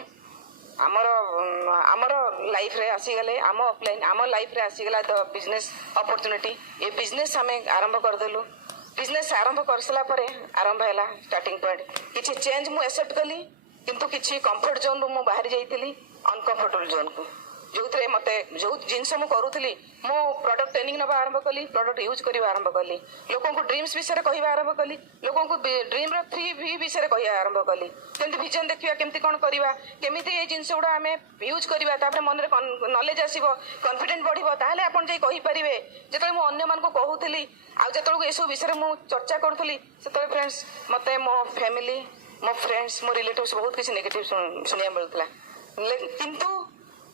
ଆମର ଲାଇଫ୍ରେ ଆସିଗଲେ ଆମ ଅଫଲାଇନ୍ ଆମ ଲାଇଫ୍ରେ ଆସିଗଲା ଦ ବିଜନେସ୍ ଅପରଚ୍ୟୁନିଟି ଏ ବିଜନେସ୍ ଆମେ ଆରମ୍ଭ କରିଦେଲୁ ବିଜନେସ୍ ଆରମ୍ଭ କରିସାରିଲା ପରେ ଆରମ୍ଭ ହେଲା ଷ୍ଟାର୍ଟିଂ ପଏଣ୍ଟ କିଛି ଚେଞ୍ଜ ମୁଁ ଆକ୍ସେପ୍ଟ କଲି କିନ୍ତୁ କିଛି କମ୍ଫର୍ଟ ଜୋନ୍ରୁ ମୁଁ ବାହାରି ଯାଇଥିଲି ଅନକମ୍ଫର୍ଟେବଲ୍ ଜୋନ୍କୁ ଯୋଉଥିରେ ମୋତେ ଯୋଉ ଜିନିଷ ମୁଁ କରୁଥିଲି ମୁଁ ପ୍ରଡକ୍ଟ ଟ୍ରେନିଂ ନେବା ଆରମ୍ଭ କଲି ପ୍ରଡକ୍ଟ ୟୁଜ୍ କରିବା ଆରମ୍ଭ କଲି ଲୋକଙ୍କୁ ଡ୍ରିମ୍ସ ବିଷୟରେ କହିବା ଆରମ୍ଭ କଲି ଲୋକଙ୍କୁ ଡ୍ରିମ୍ର 3V ବିଷୟରେ କହିବା ଆରମ୍ଭ କଲି କେମିତି ଭିଜନ୍ ଦେଖିବା କେମିତି କ'ଣ କରିବା କେମିତି ଏଇ ଜିନିଷ ଗୁଡ଼ା ଆମେ ୟୁଜ୍ କରିବା ତାପରେ ମନରେ ନଲେଜ ଆସିବ କନଫିଡେଣ୍ଟ ବଢ଼ିବ ତାହେଲେ ଆପଣ ଯାଇ କହିପାରିବେ ଯେତେବେଳେ ମୁଁ ଅନ୍ୟମାନଙ୍କୁ କହୁଥିଲି ଆଉ ଯେତେବେଳକୁ ଏସବୁ ବିଷୟରେ ମୁଁ ଚର୍ଚ୍ଚା କରୁଥିଲି ସେତେବେଳେ ଫ୍ରେଣ୍ଡସ୍ ମୋତେ ମୋ ଫ୍ୟାମିଲି ମୋ ଫ୍ରେଣ୍ଡସ୍ ମୋ ରିଲେଟିଭ୍ସ ବହୁତ କିଛି ନେଗେଟିଭ୍ ଶୁଣିବାକୁ ମିଳୁଥିଲା କିନ୍ତୁ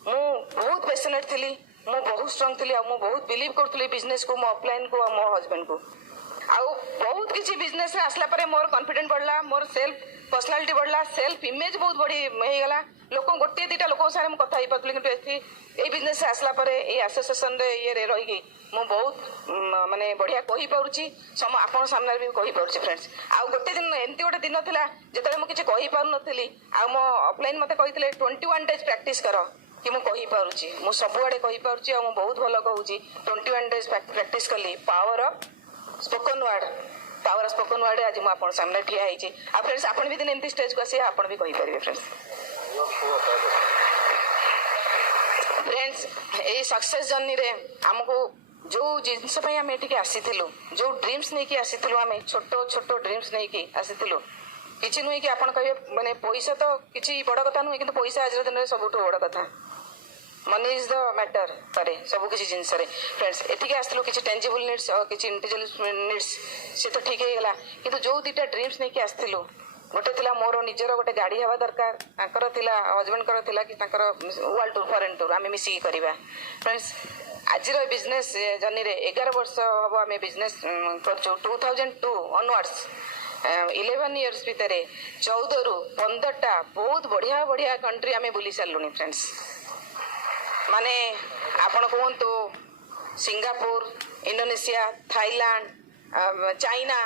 ମୁଁ ବହୁତ ପେସନେଟ୍ ଥିଲି ମୁଁ ବହୁତ ଷ୍ଟ୍ରଙ୍ଗ ଥିଲି ଆଉ ମୁଁ ବହୁତ ବିଲିଭ୍ କରୁଥିଲି ବିଜନେସ୍କୁ ମୋ ଅଫଲାଇନ୍କୁ ଆଉ ମୋ ହଜବେଣ୍ଡକୁ आउ बहुत किसी बिजनेस आसला परे मोर कॉन्फिडेंस बढ़ला मोर सेल्फ पर्सनालिटी बढ़ला सेल्फ इमेज बहुत बढ़ी होईगला लोक गोटे दुटा लोक सारे मुझे कथा पार्ली कि ये बिजनेस आसला परे ये एसोसिएशन ये रही मु बहुत माने बढ़िया कही पारुची आपण सामने भी कही पारुची फ्रेंड्स आउ गोटे दिन एमती गोटे दिन थिला जेतले मु किछि कही पारु नथिली आ मो ऑफलाइन मते कहितले 21 डेज प्रैक्टिस करो कि मु कही पारुची मु सबुआडे कही पारुची आ मु बहुत भलो कहूची 21 डेज प्रैक्टिस कली power of spoken word power spoken word आज मुझे सामने ठिया होती फ्रेंड्स आप भी दिन एमती स्टेज को आसी आप भी कही पारे फ्रेंड्स फ्रेंड्स ये सक्सेस जर्नी रे हमको जो जिनस आम ये आसीलु जो ड्रीम्स नहीं कि आसीलु आम छोट छोट ड्रीम्स नहीं कि आसीलु किसी नुहे कि आप कहे माने पैसा तो किसी बड़ कथा नुहे कि पैसा आज दिन में सबुठ बड़ कथा मनी इज द मैटर करे सब किसी जिनस फ्रेंड्स एटिके आसलु किसी टेंजिबल नीड्स और किसी इंटेलिजेंस नीड्स से तो ठीक है किंतु जो दुटा ड्रीम्स नहीं कि आसलु गोटे थिला मोर निजर गोटे गाड़ी हवा दरकार तांकर थिला हजबैंड कर थिला कि तांकर वर्ल्ड टूर फॉरेन टूर आमे मिसी करबा फ्रेंड्स आज बिजनेस जर्नी रे 11 वर्ष हम आम बिजनेस कर 2002 ऑनवर्ड्स 11 इयर्स भितर 14 रु 15टा बहुत बढ़िया बढ़िया कंट्री आम बुली सारूँ फ्रेंड्स माने आपण कहतु Singapore Indonesia Thailand China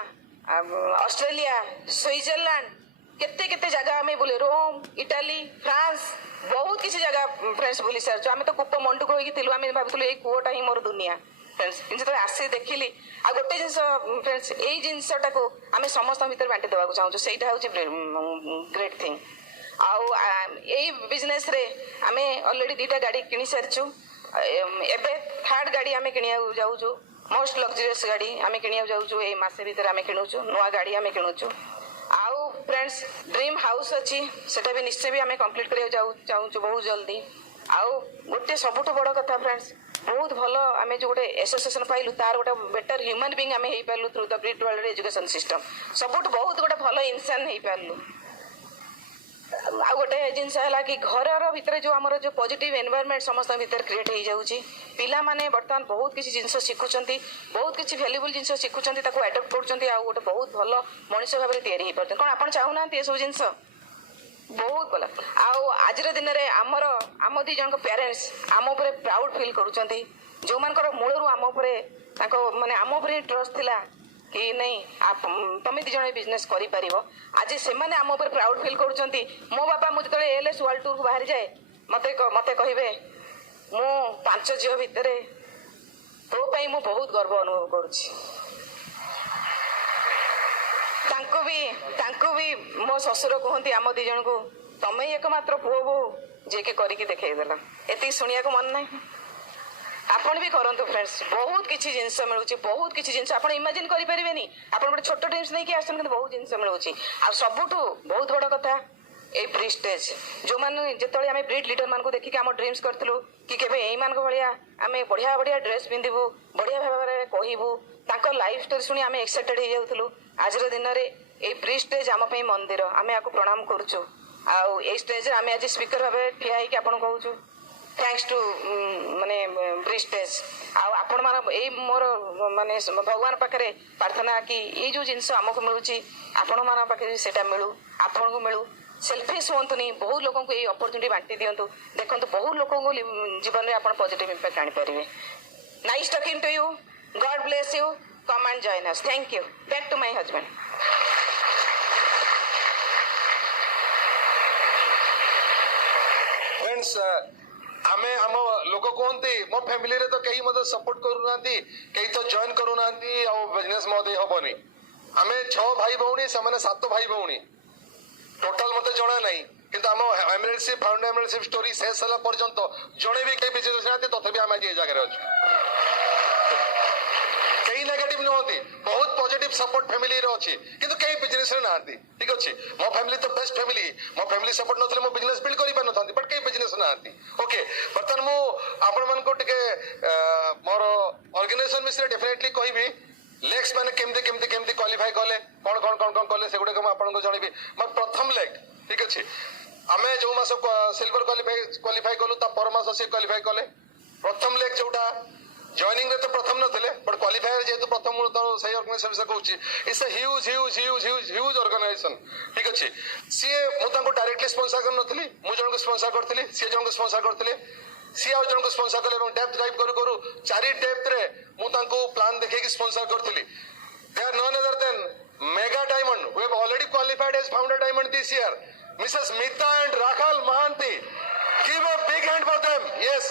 Australia Switzerland केते केते जगह आम बुले रोम इटाली फ्रांस बहुत किसी जगह फ्रेंड्स बुली सारी आम तो कूप मंडुक होती आम भावुलु ये कूटा ही मोर दुनिया फ्रेंड्स जो आसी देखिली आ गोटे जिन फ्रेंड्स यही जिनसटा को आम समस्त भर बांटी देवा चाहूँ से ग्रेट थिंग आउ यही बिजनेस रे आमे ऑलरेडी दुटा गाड़ी किनी सारिचु एबे थर्ड गाड़ी आमे किनिया जाउछु मोस्ट लग्जरियस गाड़ी आमे किनिया जाउछु ए मासे भीतर आमे किनुछु नवा गाड़ी आमे किनुछु आउ फ्रेंड्स ड्रीम हाउस अछि सेटा भी निश्चय भी आमे कंप्लीट करिया चाहूछु बहुत जल्दी आउ गोटे सबुठ बड़ कथा फ्रेंड्स बहुत भलो आमे जो गोटे एसोसिएशन पाइलु तार गोटे बेटर ह्यूमन बीइंग आमे हेई पालु through the brit world education system सबुठ बहुत गोटे भलो इंसान हेई पालु आ गोटे जिनस है कि घर भितर जो आमर जो पॉजिटिव एनवायरनमेंट समस्त भीतर क्रिएट हो जाऊँगी पिला माने बर्तमान बहुत किसी जिनस शिखुंट बहुत किसी वैल्यूबल जिनस शिखुंट एडप्ट कर गोटे बहुत भल मनीष भाव में तैयारी हो पार्टी कौन आप चाहूना ये सब जिनस बहुत भल आज दिन में आमर आम दी जन पेरेन्ट्स आम उपर प्राउड फिल करुँच जो मान मूलर आम माने आम उपर ट्रस्ट थिला कि नहीं आप तुम दी जन बिजनेस कर आज से आम उपर प्राउड फिल करुँच मो बापा मुझे एलएस वर्ल्ड टूर को बाहरी जाए मत कहे मु 5 झील भितर तो मु बहुत गर्व अनुभव करुँच भी मो ससुर कहती आम दी जन को तुम ही एकमात्र पुओ बो जे के करके देखदेल ये शुणा को मन ना आपण भी करंतु फ्रेंड्स बहुत किसी जिनस मिलूँ बहुत किसी जिनस आप इमेजिन करें आप गोटे छोट ड्रीम्स नहीं आसन बहुत जिनस मिलूँ आ सबुठ बहुत बड़ कथा ये ब्रिज स्टेज जो मैंने जिते आम ब्रिड लीडर मान देखिक आम ड्रीम्स करूँ कि केवे यही मान भाया आम बढ़िया बढ़िया ड्रेस पिंधु बढ़िया भाव में कहूँ लाइफ स्टोरी शुणी आम एक्साइटेड हो जाऊँ आज दिन में ये ब्रिज स्टेज आम मंदिर आम या प्रणाम करुचु आउ ये स्टेज आम आज स्पीकर भाव ठिया होकर आपन कहूँ थैंक्स टू माने ब्रिज स्टेज आपण मान यही मोर माने भगवान पाखे प्रार्थना कि ये जो जिनस आमको मिलूँ आपण मान पाखे से मिलू आपण को मिलू सेल्फिश हूँ बहुत लोगों को ये अपॉर्चुनिटी बांटी दिंतु देखो बहुत लोगों को जीवन में आप पॉजिटिव इंपैक्ट आनीपारे nice talking to you God bless you come and join us thank you back to my husband friends आमे आम लोक कहते मो फैमिली रे तो कहीं मत सपोर्ट करूना कहीं तो जॉइन करूना बिजनेस मत हेनी आम 6 भाई भौणी से 7 भाई भौणी टोटाल मत जना ना किंतु आम एमएलसी फाउंड एमएलसी स्टोरी शेष होला पर्यंत जड़े भी कहीं बिजनेस ना तथापि आम आज ये जगह अच्छे कहीं नेगेटिव नुहति बहुत पॉजिटिव सपोर्ट फैमिली रे अच्छी किंतु कहीं बिजनेस रे ना ठीक अच्छे मो फैमिली तो बेस्ट फैमिली मो फैमिली सपोर्ट नथले मो बिजनेस बिल्ड करि पार नथांती बट कहीं बिजनेस ना ओके बर्तमान मु आपण मन को टिके मोर ऑर्गेनाइजेशन विषय डेफिनेटली कहबी लेग्स माने केमते केमते केमते क्वालिफाई कले कौन कौन कौन कौन कले से गुडे को आपण को जणबी म प्रथम लेग ठीक अच्छे आमे जो मास सिल्वर क्वालिफाई कलु ता पर मास से क्वालिफाई कले प्रथम लेग जोटा जॉइनिंग रे तो प्रथम नथिले बट क्वालिफायर जेतु प्रथम मूल तो सही ऑर्गेनाइजेशन से कहूची इट्स अ ह्यूज ऑर्गेनाइजेशन ठीक अछि सी मु तांको डायरेक्टली स्पॉन्सर कर नथिली मु जन को स्पॉन्सर करथिली सी जन को स्पॉन्सर करथिले सी आ जन को स्पॉन्सर करले एवं डेप्थ ड्राइव करू करू चारि डेप्थ रे मु तांको प्लान देखै कि स्पॉन्सर करथिली they are none other than mega diamond we have already qualified as founder diamond this year missus Mita and Rakhal Mohanty give a big hand for them yes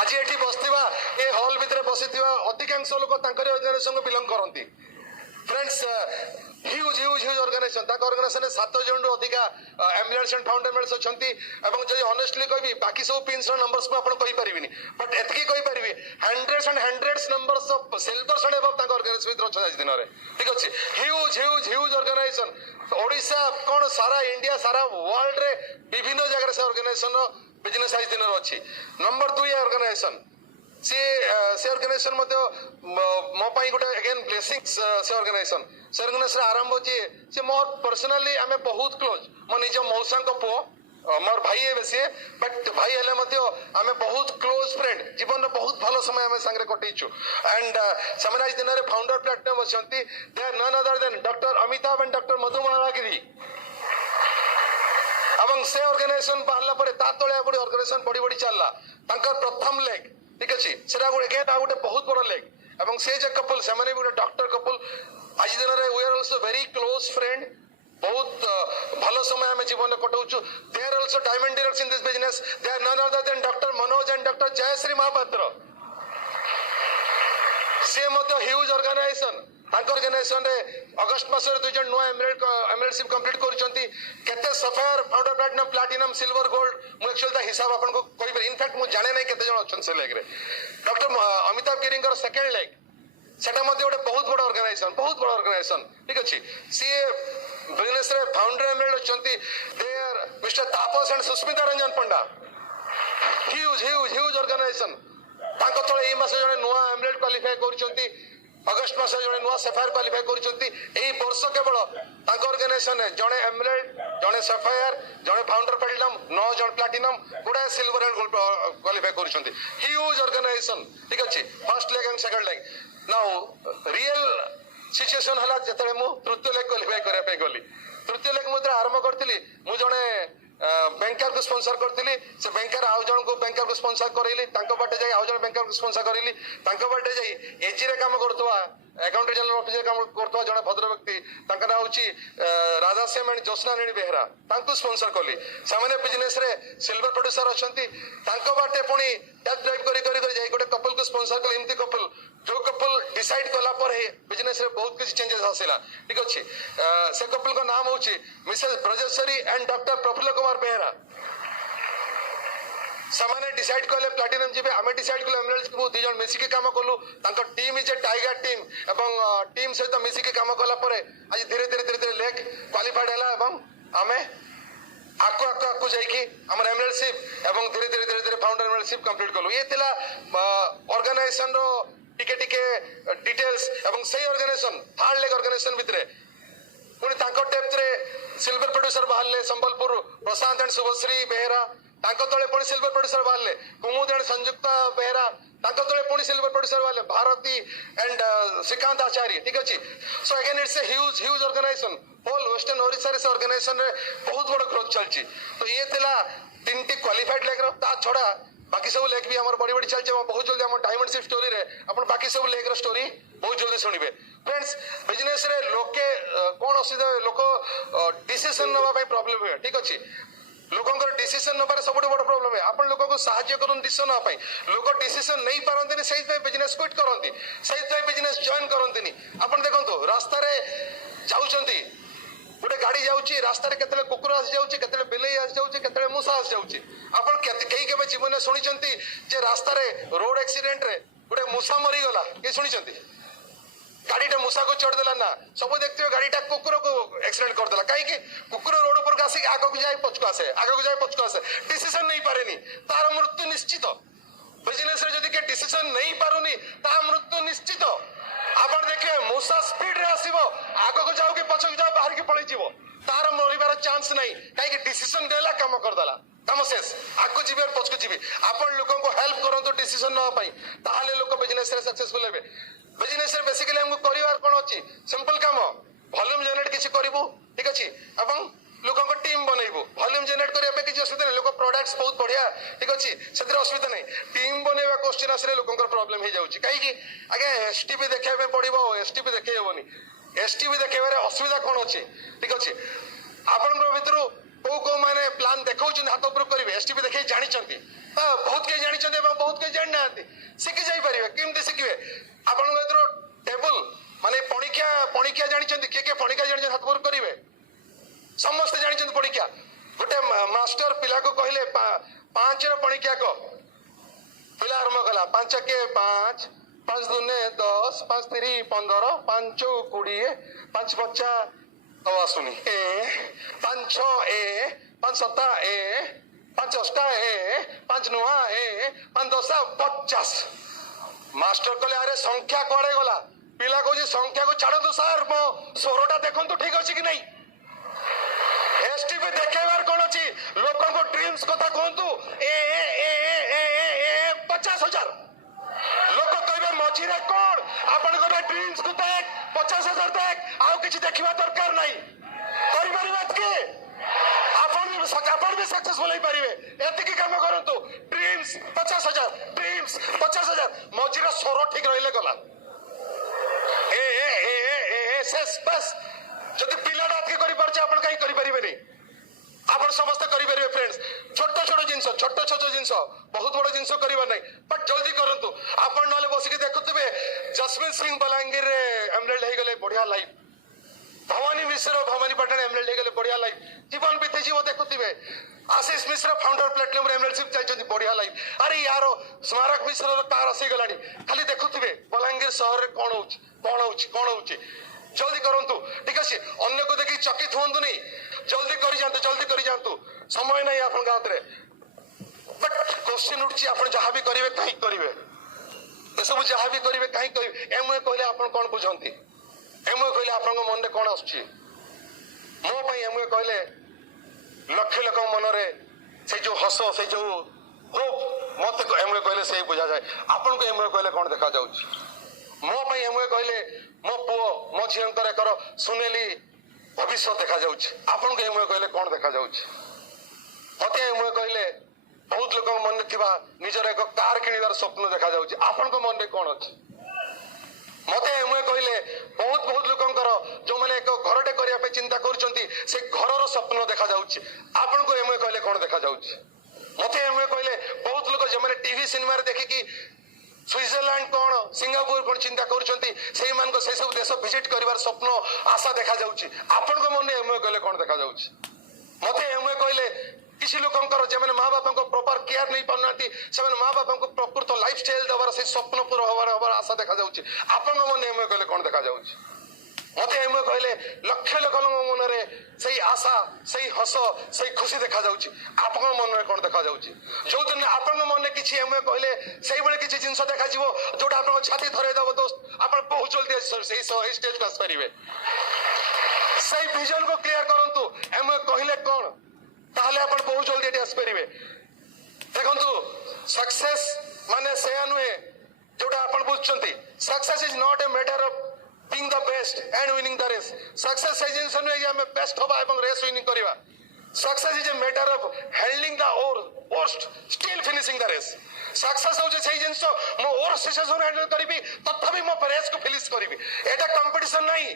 आज एठी बसथिबा ए हॉल भितरे बसिथिबा अधिकांश लोक तांकरी ऑर्गेनाइजेशन को बिलोंग करंती फ्रेंड्स ह्यूज ऑर्गेनाइजेशन ताक ऑर्गेनाइजेशन 7 जन अधिका एम्बुलेंस एंड फाउंडर मेंबर्स अछंती एवं जदि ऑनेस्टली कहबी बाकी सब पिन्स नंबर्स को आपण कहि परिबिनी बट एतकी कहि परिबी हंड्रेड्स नंबर्स ऑफ सेल्फर्स एंड अबव ताक ऑर्गेनाइजेशन भितर अछन आज दिन रे ठीक अछि ह्यूज ऑर्गेनाइजेशन ओडिसा कोन सारा इंडिया सारा वर्ल्ड रे विभिन्न जगह से ऑर्गेनाइजेशन बिजनेस आज दिन अच्छी नंबर 2 ऑर्गेनाइजेशन से ऑर्गेनाइजेशन मध्य मो पाई गोटे अगेन ब्लेसिंग्स से ऑर्गेनाइजेशन आरंभ होची से मोर पर्सनली आमे बहुत क्लोज मो निज मौसा को पुओ मोर भाई है बेसी बट भाई हेले मध्य आमे बहुत क्लोज फ्रेंड जीवन बहुत भलो समय आमे संगे कटिचु एंड समय आज दिन रे फाउंडर प्लेटफॉर्म अछंती they are none other than doctor Amitabh and doctor Madhumalagiri एवं से ऑर्गेनाइजेशन बाहरला परे ता तळे गोटे ऑर्गेनाइजेशन बड़ी चलला तांकर प्रथम लेग ठीक अछि सेरा गोटे गेट आ गोटे बहुत बड़ लेग एवं से जे कपल से माने गोटे डॉक्टर कपल आज दिन रे we are also very close friend बहुत भलो समय हमें जीवन में कटौचु they are also diamond dealers in this business they are none other than doctor Manoj and doctor Jayashree Mahapatra से मध्य ह्यूज ऑर्गेनाइजेशन ऑर्गेनाइजेशन रे अगस्त मास रे 2 जन नुआ एमएलशिप कंप्लीट करिसंती केते sapphire founder platinum platinum silver gold मु एक्चुअली ता हिसाब आपन को कहि इनफैक्ट मु जाने नै केते जन अछन से लेग रे डॉक्टर अमिताभ गिरींकर सेकंड लेग सेटा मध्ये गोटे बहुत बड़ ऑर्गेनाइजेशन ठीक अछि सी बिजनेस रे फाउंडर एमएल अछंती they are mister Tapas and Susmita Ranjan Panda huge organisation तांको तळे ए मास जने नुआ एमएल क्वालिफाई करिसंती अगस्त मास जने नुआ सफायर क्वालिफाई करिसंती एई वर्ष केवल तांको ऑर्गेनाइजेशन है जने एमएल जने सफायर जने फाउंडर प्लैटिनम 9 जन प्लैटिनम गुडा सिल्वर एंड गोल्ड क्वालिफाई करिसंती ह्यूज ऑर्गेनाइजेशन ठीक अछि first leg and second leg now real situation हला जतले मु तृतीय लेग क्वालिफाई करे पे गली तृतीय लेग मुद्रा आरंभ करथिली मु जने बैंकर को स्पॉन्सर करथिली से बैंकर आउ जन को बैंकर को स्पॉन्सर करैली तांको बाटे जाई आउ जन बैंकर को स्पॉन्सर करैली तांको बाटे जाई एजी रे काम करतवा अकाउंट जनरल ऑफिस रे काम करतवा जने भद्र व्यक्ति तांका ना होची राधा सेम एंड जोसना नेणी बेहरा तांको स्पॉन्सर करली सामान्य बिजनेस रे सिल्वर प्रोड्यूसर अछंती तांको बाटे पुनी टैप ड्राइव करी जाई गोटे कपल को स्पॉन्सर कर एमती कपल जो कपल डिसाइड कला पर है बिजनेस रे बहुत किसी चेंजेस आसिला ठीक अछि से कपल का नाम होची Mrs Brajeshwari and doctor Praful Kumar Behera सामान्य डिसाइड कले प्लैटिनम जीवे आमे डिसाइड कले एमएलएस को 2 जन मिसी के काम करलु तांका team is a tiger team एवं टीम सहित मिसी के काम कला परे आज धीरे धीरे लेग क्वालिफाइड हैला एवं आमे आको जाई कि हमर एमएलशिप एवं धीरे धीरे फाउंडर एमएलशिप कंप्लीट करलु ये तिला ऑर्गेनाइजेशन रो टिके डिटेल्स एवं सही ऑर्गेनाइजेशन थर्ड लेग ऑर्गेनाइजेशन भितरे पुनी तांको डेप्थ रे सिल्वर प्रोड्यूसर बाहरले संबलपुर प्रशांत एंड शुभश्री बेहरा तांको तळे पुनी सिल्वर प्रोड्यूसर बाहरले कुमुद एंड संयुक्ता बेहरा तांको तळे पुनी सिल्वर प्रोड्यूसर बाहरले भारती एंड श्रीकांत आचार्य ठीक अछि so again it's a huge organisation whole western Odisha रे ऑर्गेनाइजेशन रे बहुत बड़ ग्रोथ चलछि तो ये तिला तीनटी क्वालिफाइड लेग रो ता छोड़ा बाकी सब लेग भी हमर बड़ी चलछि बहुत जल्दी हमर डायमंड शिप स्टोरी रे अपन बाकी सब लेग रो स्टोरी बहुत जल्दी सुनिबे फ्रेंड्स बिजनेस रे लोके कोन असुविधा लोक डिसीजन नबा पई प्रॉब्लम है ठीक अछि लोकंकर डिसीजन नबार सबुठ बड़ प्रॉब्लम है आपण लोक को सहाय्य करन डिसीजन ना पई लोक डिसीजन नहीं पारंतिनी सही पे बिजनेस क्विट करंती सही पे बिजनेस जॉइन करंतिनी आपण देखंतो रास्ता रे जाउचंती गोटे गाड़ी जाउची रास्ता रे केतले कुकुर आस जाउची केतले बिलेई आस जाउची केतले मूसा आस जाउची आपण केई केबे जीवन सुनिचंती जे रास्ता रे रोड एक्सीडेंट रे गोटे मूसा मरी गला के सुनिचंती गाड़ीटा मूसा को चढ़ देला ना सब देखते हो गाड़ीटा कुकुर को एक्सीडेंट कर देला काहे कि कुकुर रोड ऊपर का आसी आगो को जाए पछको आसे डिसीजन नहीं पारेनी तार मृत्यु निश्चित बिजनेस रे जदी के डिसीजन नहीं पारुनी ता मृत्यु निश्चित आपण देखे मूसा स्पीड रे आसीबो आगो को जाओ कि पछको जाओ बाहर के पळै जीवो तार मरिबार चांस नहीं काहे कि डिसीजन देला काम कर देला काम शेष आगु जीवे और पछकु जीवे आपण लोक को हेल्प करंतु डिसीजन न पाई ताहाले लोक बिजनेस रे सक्सेसफुल हेबे बिजनेस रे बेसिकली हमको करिवार कोन अछि सिंपल काम वॉल्यूम जनरेट किछि करिवो ठीक अछि एवं लोकों को टीम बनैबो वॉल्यूम जनरेट करिया पे किछि असुविधा नै लोक प्रोडक्ट्स बहुत बढ़िया ठीक अछि सेतिर असुविधा नै टीम बनेबा क्वेश्चन आसरे लोकों को प्रॉब्लम हे जाउछि काई कि आगे एसटीपी देखै पे पड़िबो एसटीपी देखै हेबोनी एसटीपी देखैबारे असुविधा कोन अछि ठीक अछि आपण को भितरु को माने प्लान देखौछन हाथ ऊपर करिवे एसटीपी देखै जानि छथि बहुत के जानि छथि एवं बहुत के जानि नाथि सिखि जाई परिवे किमते सिखिवे आपण को भितरु टेबल माने पणिकिया जानि छथि के पणिकिया जानि हाथ ऊपर करिवे समस्त जानि छथि पणिकिया गोटे मास्टर पिला को कहले 5 रो पणिकिया को पिला आरंभ कला 5 के 5 5 दुने 10 5 3 15 5 20 5 50 आवासुनी ए 5 6 ए 5 7 ए 5 8 ए 5 9 ए 5 10 50 मास्टर कहले अरे संख्या कुआड़े गला पिला कहूँ संख्या को छाड़ू सार मो स्वरटा देखु ठीक अच्छे कि नहीं एसटीपी देखेबार कौन अच्छी लोक ड्रीम्स कथा कहतु ए ए ए ए 50,000 लोक कहे मझीरे कौन आपण कहे ड्रीम्स को देख 50,000 देख आउ किछि देखिबा दरकार नहीं करि परिबे के आपण भी सक्सेसफुल होई परिबे एतिकी काम करंतु ड्रीम्स 50,000 ड्रीम्स 50,000 मझीरे स्वर ठीक रहिले गला ए ए ए ए ए शेष बस जदि पिलाटा आके करि परछ आपण काई करि परिबे नहीं आपण समस्त करि परिबे फ्रेंड्स छोट छोट जिंस बहुत बड़ जिंस करिबा नहीं बट जल्दी करंतु आपण नले बसिके देखुतबे जसमीत सिंह बलांगीर रे एमएलए हे गले बढ़िया लाइफ भवानी मिश्र भवानी पटना एमएलए हे गले बढ़िया लाइफ जीवन बीते जीव देखुतबे आशीष मिश्र फाउंडर प्लेटिनम रे एमएलएशिप चाइछथि बढ़िया लाइफ अरे यार स्मारक मिश्र रो कार आसी गलानी खाली देखुतबे बलांगीर शहर रे कोन होउची जल्दी करंतु ठीक अछि अन्य को देखि चकित होंतु नहीं जल्दी करि जानतु समय नहीं आपन गांव रे बट क्वेश्चन उठछि आपन जहां भी करिवे काई करिवे ए सब जहां भी करिवे काई करिवे एमए कहले आपन कोन बुझंती एमए कहले आपन को मन रे कोन आछछि मो पई एमए कहले लक्ष लोक मन रे से जो हस से जो होप मते को एमए कहले से बुझा जाए आपन को एमए कहले कोन देखा जाउछि मो पई एमए कहले मो पुओ मो झियंकर एकर सुनेली भविष्य देखा जाउछि आपन को एमए कहले कोन देखा जाउछि मते एमए कहले बहुत लोक मन में थिबा निजर एक कार किनिबार स्वप्न देखा जाउछि आपन को मन में कोन अछि मते एमए कहले बहुत लोकंकर जो माने एक घरटे करिया पे चिंता करछंती से घरर स्वप्न देखा जाउछि आपन को एमए कहले कोन देखा जाउछि मते एमए कहले बहुत लोक जे माने टीवी सिनेमा रे देखि कि स्विट्जरलैंड कौन सिंगापुर कौन चिंता करुछंती सेही मान को से सब देश विजिट करिवार स्वप्न आशा देखा जाउछि आपन को मन एमए कहले कोन देखा जाउछि मते एमए कहले किसी लोकंकर जे माने मां बापा को प्रॉपर केयर नहीं पाउनाती से माने मां बापा को प्रकृत लाइफस्टाइल दबार से स्वप्न पूरा होबार आशा देखा जाउछि आपन को मन एमए कहले कोन देखा जाउछि मते एमए कहले लक्ष लोक मन रे सही आशा सही हस सही खुशी देखा जाउछि आपन मन रे कोन देखा जाउछि जो दिन आपन मन में किछि एमए कहले सही बेले किछि जिंस देखा जिवो जोटा आपन छाती धरे दबो दोस्त आपन बहुत जल्दी सही स्टेज पास करिवे सही विजन को क्लियर करंतु एमए कहले कोन ताहले आपन बहुत जल्दी एटी आस परिवे देखंतु सक्सेस माने से अनुए जोटा आपन बुझछंती success is not a matter of being the best and winning the race success is in some way hame best hoba ebong race winning kariba success is a matter of handling the worst still finishing the race success hoje sei jinso mo or situation handle karibi तथापि mo race को finish karibi eta competition nahi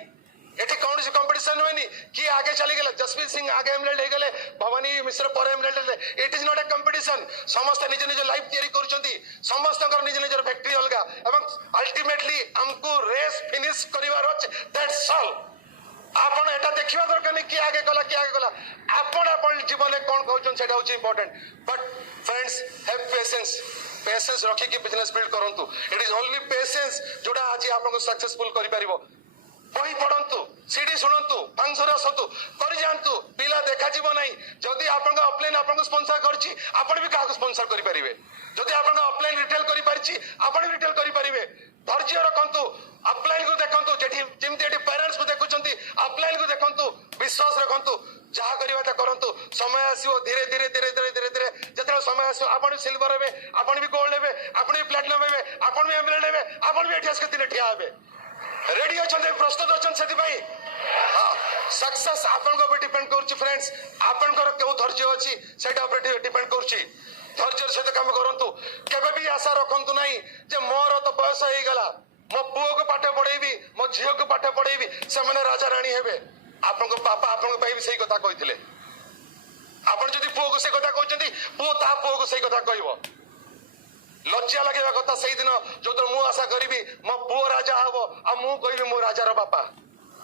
एठी कौन सी competition हुए नहीं कि आगे चली गले जसवीर सिंह आगे एमएलए हे गले भवानी मिश्र पर MLA it is not A competition समस्त निज निज लाइफ तैयारी करूछंती समस्त निज निज फैक्ट्री अलगा एवं अल्टीमेटली हमको रेस फिनिश करिवार अछि दैट्स ऑल आपण एटा देखिबा दरकार नहीं कि आगे गला आपण जीवन में कोन कहउछन सेटा होछि important but friends have patience रखी कि बिजनेस बिल्ड करंतु इट इज ओनली पेशेंस जोड़ा आज आपन सक्सेसफुल करि परिबो बही पढ़ंतु सीडी शुणंतु फंक्शन आसतु कर जातु पिला ଦେଖାଯିବ ନାହିଁ। ଯଦି ଆପଣଙ୍କ ଅଫଲାଇନ୍ ଆପଣଙ୍କୁ ସ୍ପନ୍ସର କରିଛି ଆପଣ ବି କାହାକୁ ସ୍ପନ୍ସର କରିପାରିବେ। ଯଦି ଆପଣଙ୍କ ଅଫଲାଇନ୍ ରିଟେଲ କରିପାରିଛି ଆପଣ ବି ରିଟେଲ କରିପାରିବେ। ଧୈର୍ଯ୍ୟ ରଖନ୍ତୁ, ଅଫଲାଇନ୍ କୁ ଦେଖନ୍ତୁ, ଯେମିତି ଏଠି ପ୍ୟାରେଣ୍ଟସ୍ କୁ ଦେଖୁଛନ୍ତି ଅଫଲାଇନ୍ କୁ ଦେଖନ୍ତୁ, ବିଶ୍ୱାସ ରଖନ୍ତୁ, ଯାହା କରିବା ତା କରନ୍ତୁ। ସମୟ ଆସିବ ଧୀରେ ଧୀରେ ଧୀରେ ଧୀରେ ଧୀରେ ଧୀରେ ଯେତେବେଳେ ସମୟ ଆସିବ ଆପଣ ବି ସିଲଭର ହେବେ, ଆପଣ ବି ଗୋଲ୍ଡ ହେବେ, ଆପଣ ବି ପ୍ଲାଟିନମ ହେବେ, ଆପଣ ବି ଏମେରାଲ୍ଡ ହେବେ, ଆପଣ ବି ଏଠି ଆସିକି ଦିନେ ଠିଆ ହେବେ। ରେଡି ଅଛନ୍ତି, ପ୍ରସ୍ତୁତ ଅଛନ୍ତି ସେଥିପାଇଁ? ହଁ, सक्सेस ଆପଣଙ୍କ ଉପରେ ଡିପେଣ୍ଡ କରୁଛି फ्रेंड्स। ଆପଣଙ୍କର କେଉଁ ଧୈର୍ଯ୍ୟ ଅଛି ସେଇଟା ଉପରେ ଡିପେଣ୍ଡ କରୁଛି। ଧୈର୍ଯ୍ୟର ସହିତ କାମ କରନ୍ତୁ। କେବେ ବି ଆଶା ରଖନ୍ତୁ ନାହିଁ ଯେ ମୋର ତ ବୟସ ହେଇଗଲା, ମୋ ପୁଅକୁ ପାଠ ପଢେଇବି, ମୋ ଝିଅକୁ ପାଠ ପଢେଇବି, ସେମାନେ ରାଜା ରାଣୀ ହେବେ। ଆପଣଙ୍କ ବାପା ଆପଣଙ୍କ ପାଇଁ ବି ସେଇ କଥା କହିଥିଲେ। ଆପଣ ଯଦି ପୁଅକୁ ସେଇ କଥା କହୁଛନ୍ତି, ପୁଅ ତା ପୁଅକୁ ସେଇ କଥା କହିବ। ଲଜ୍ଜା ଲାଗିବା କଥା ସେଇଦିନ ଯୋଉଦିନ ମୁଁ ଆଶା କରିବି ମୋ ପୁଅ ରାଜା ହବ ଆଉ ମୁଁ କହିବି ମୁଁ ରାଜାର ବାପା।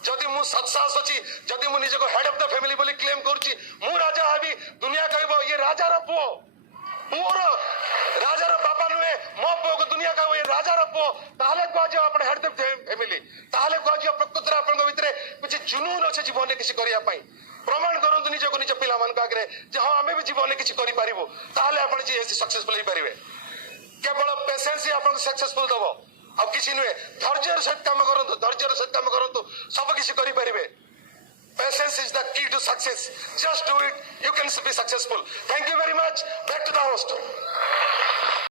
ଯଦି ମୁଁ ସତ୍ସାହସ ଅଛି, ଯଦି ମୁଁ ନିଜକୁ ହେଡ୍ ଅଫ୍ ଦ ଫ୍ୟାମିଲି ବୋଲି କ୍ଲେମ କରୁଛି, ମୁଁ ରାଜା ହେବି, ଦୁନିଆ କହିବ ଇଏ ରାଜାର ପୁଅ, ପୁଅର ରାଜାର ବାପା ନୁହେଁ, ମୋ ପୁଅକୁ ଦୁନିଆ କହିବ ଇଏ ରାଜାର ପୁଅ, ତାହେଲେ କୁହାଯିବ ଆପଣ ହେଡ୍ ଅଫ୍ ଦ ଫ୍ୟାମିଲି। ତାହେଲେ କୁହାଯିବ ପ୍ରକୃତରେ ଆପଣଙ୍କ ଭିତରେ କିଛି ଜୁନୁନ ଅଛି ଜୀବନରେ କିଛି କରିବା ପାଇଁ। ପ୍ରମାଣ କରନ୍ତୁ ନିଜକୁ ନିଜ ପିଲାମାନଙ୍କ ଆଗରେ ଯେ ହଁ ଆମେ ବି ଜୀବନରେ କିଛି କରିପାରିବୁ। ତାହେଲେ ଆପଣ ସକ୍ସେସଫୁଲ ହେଇପାରିବେ। କେବଳ ପେସେନ୍ସ ହିଁ ଆପଣଙ୍କୁ ସକ୍ସେସଫୁଲ ଦବ, ଆଉ କିଛି ନୁହେଁ। ଧୈର୍ଯ୍ୟର ସହିତ କାମ କରନ୍ତୁ, ଧୈର୍ଯ୍ୟର ସହିତ କାମ କରନ୍ତୁ, ସବୁ କିଛି କରିପାରିବେ। Patience is the key to success. Just do it. You can be successful. Thank you very much. Back to the host.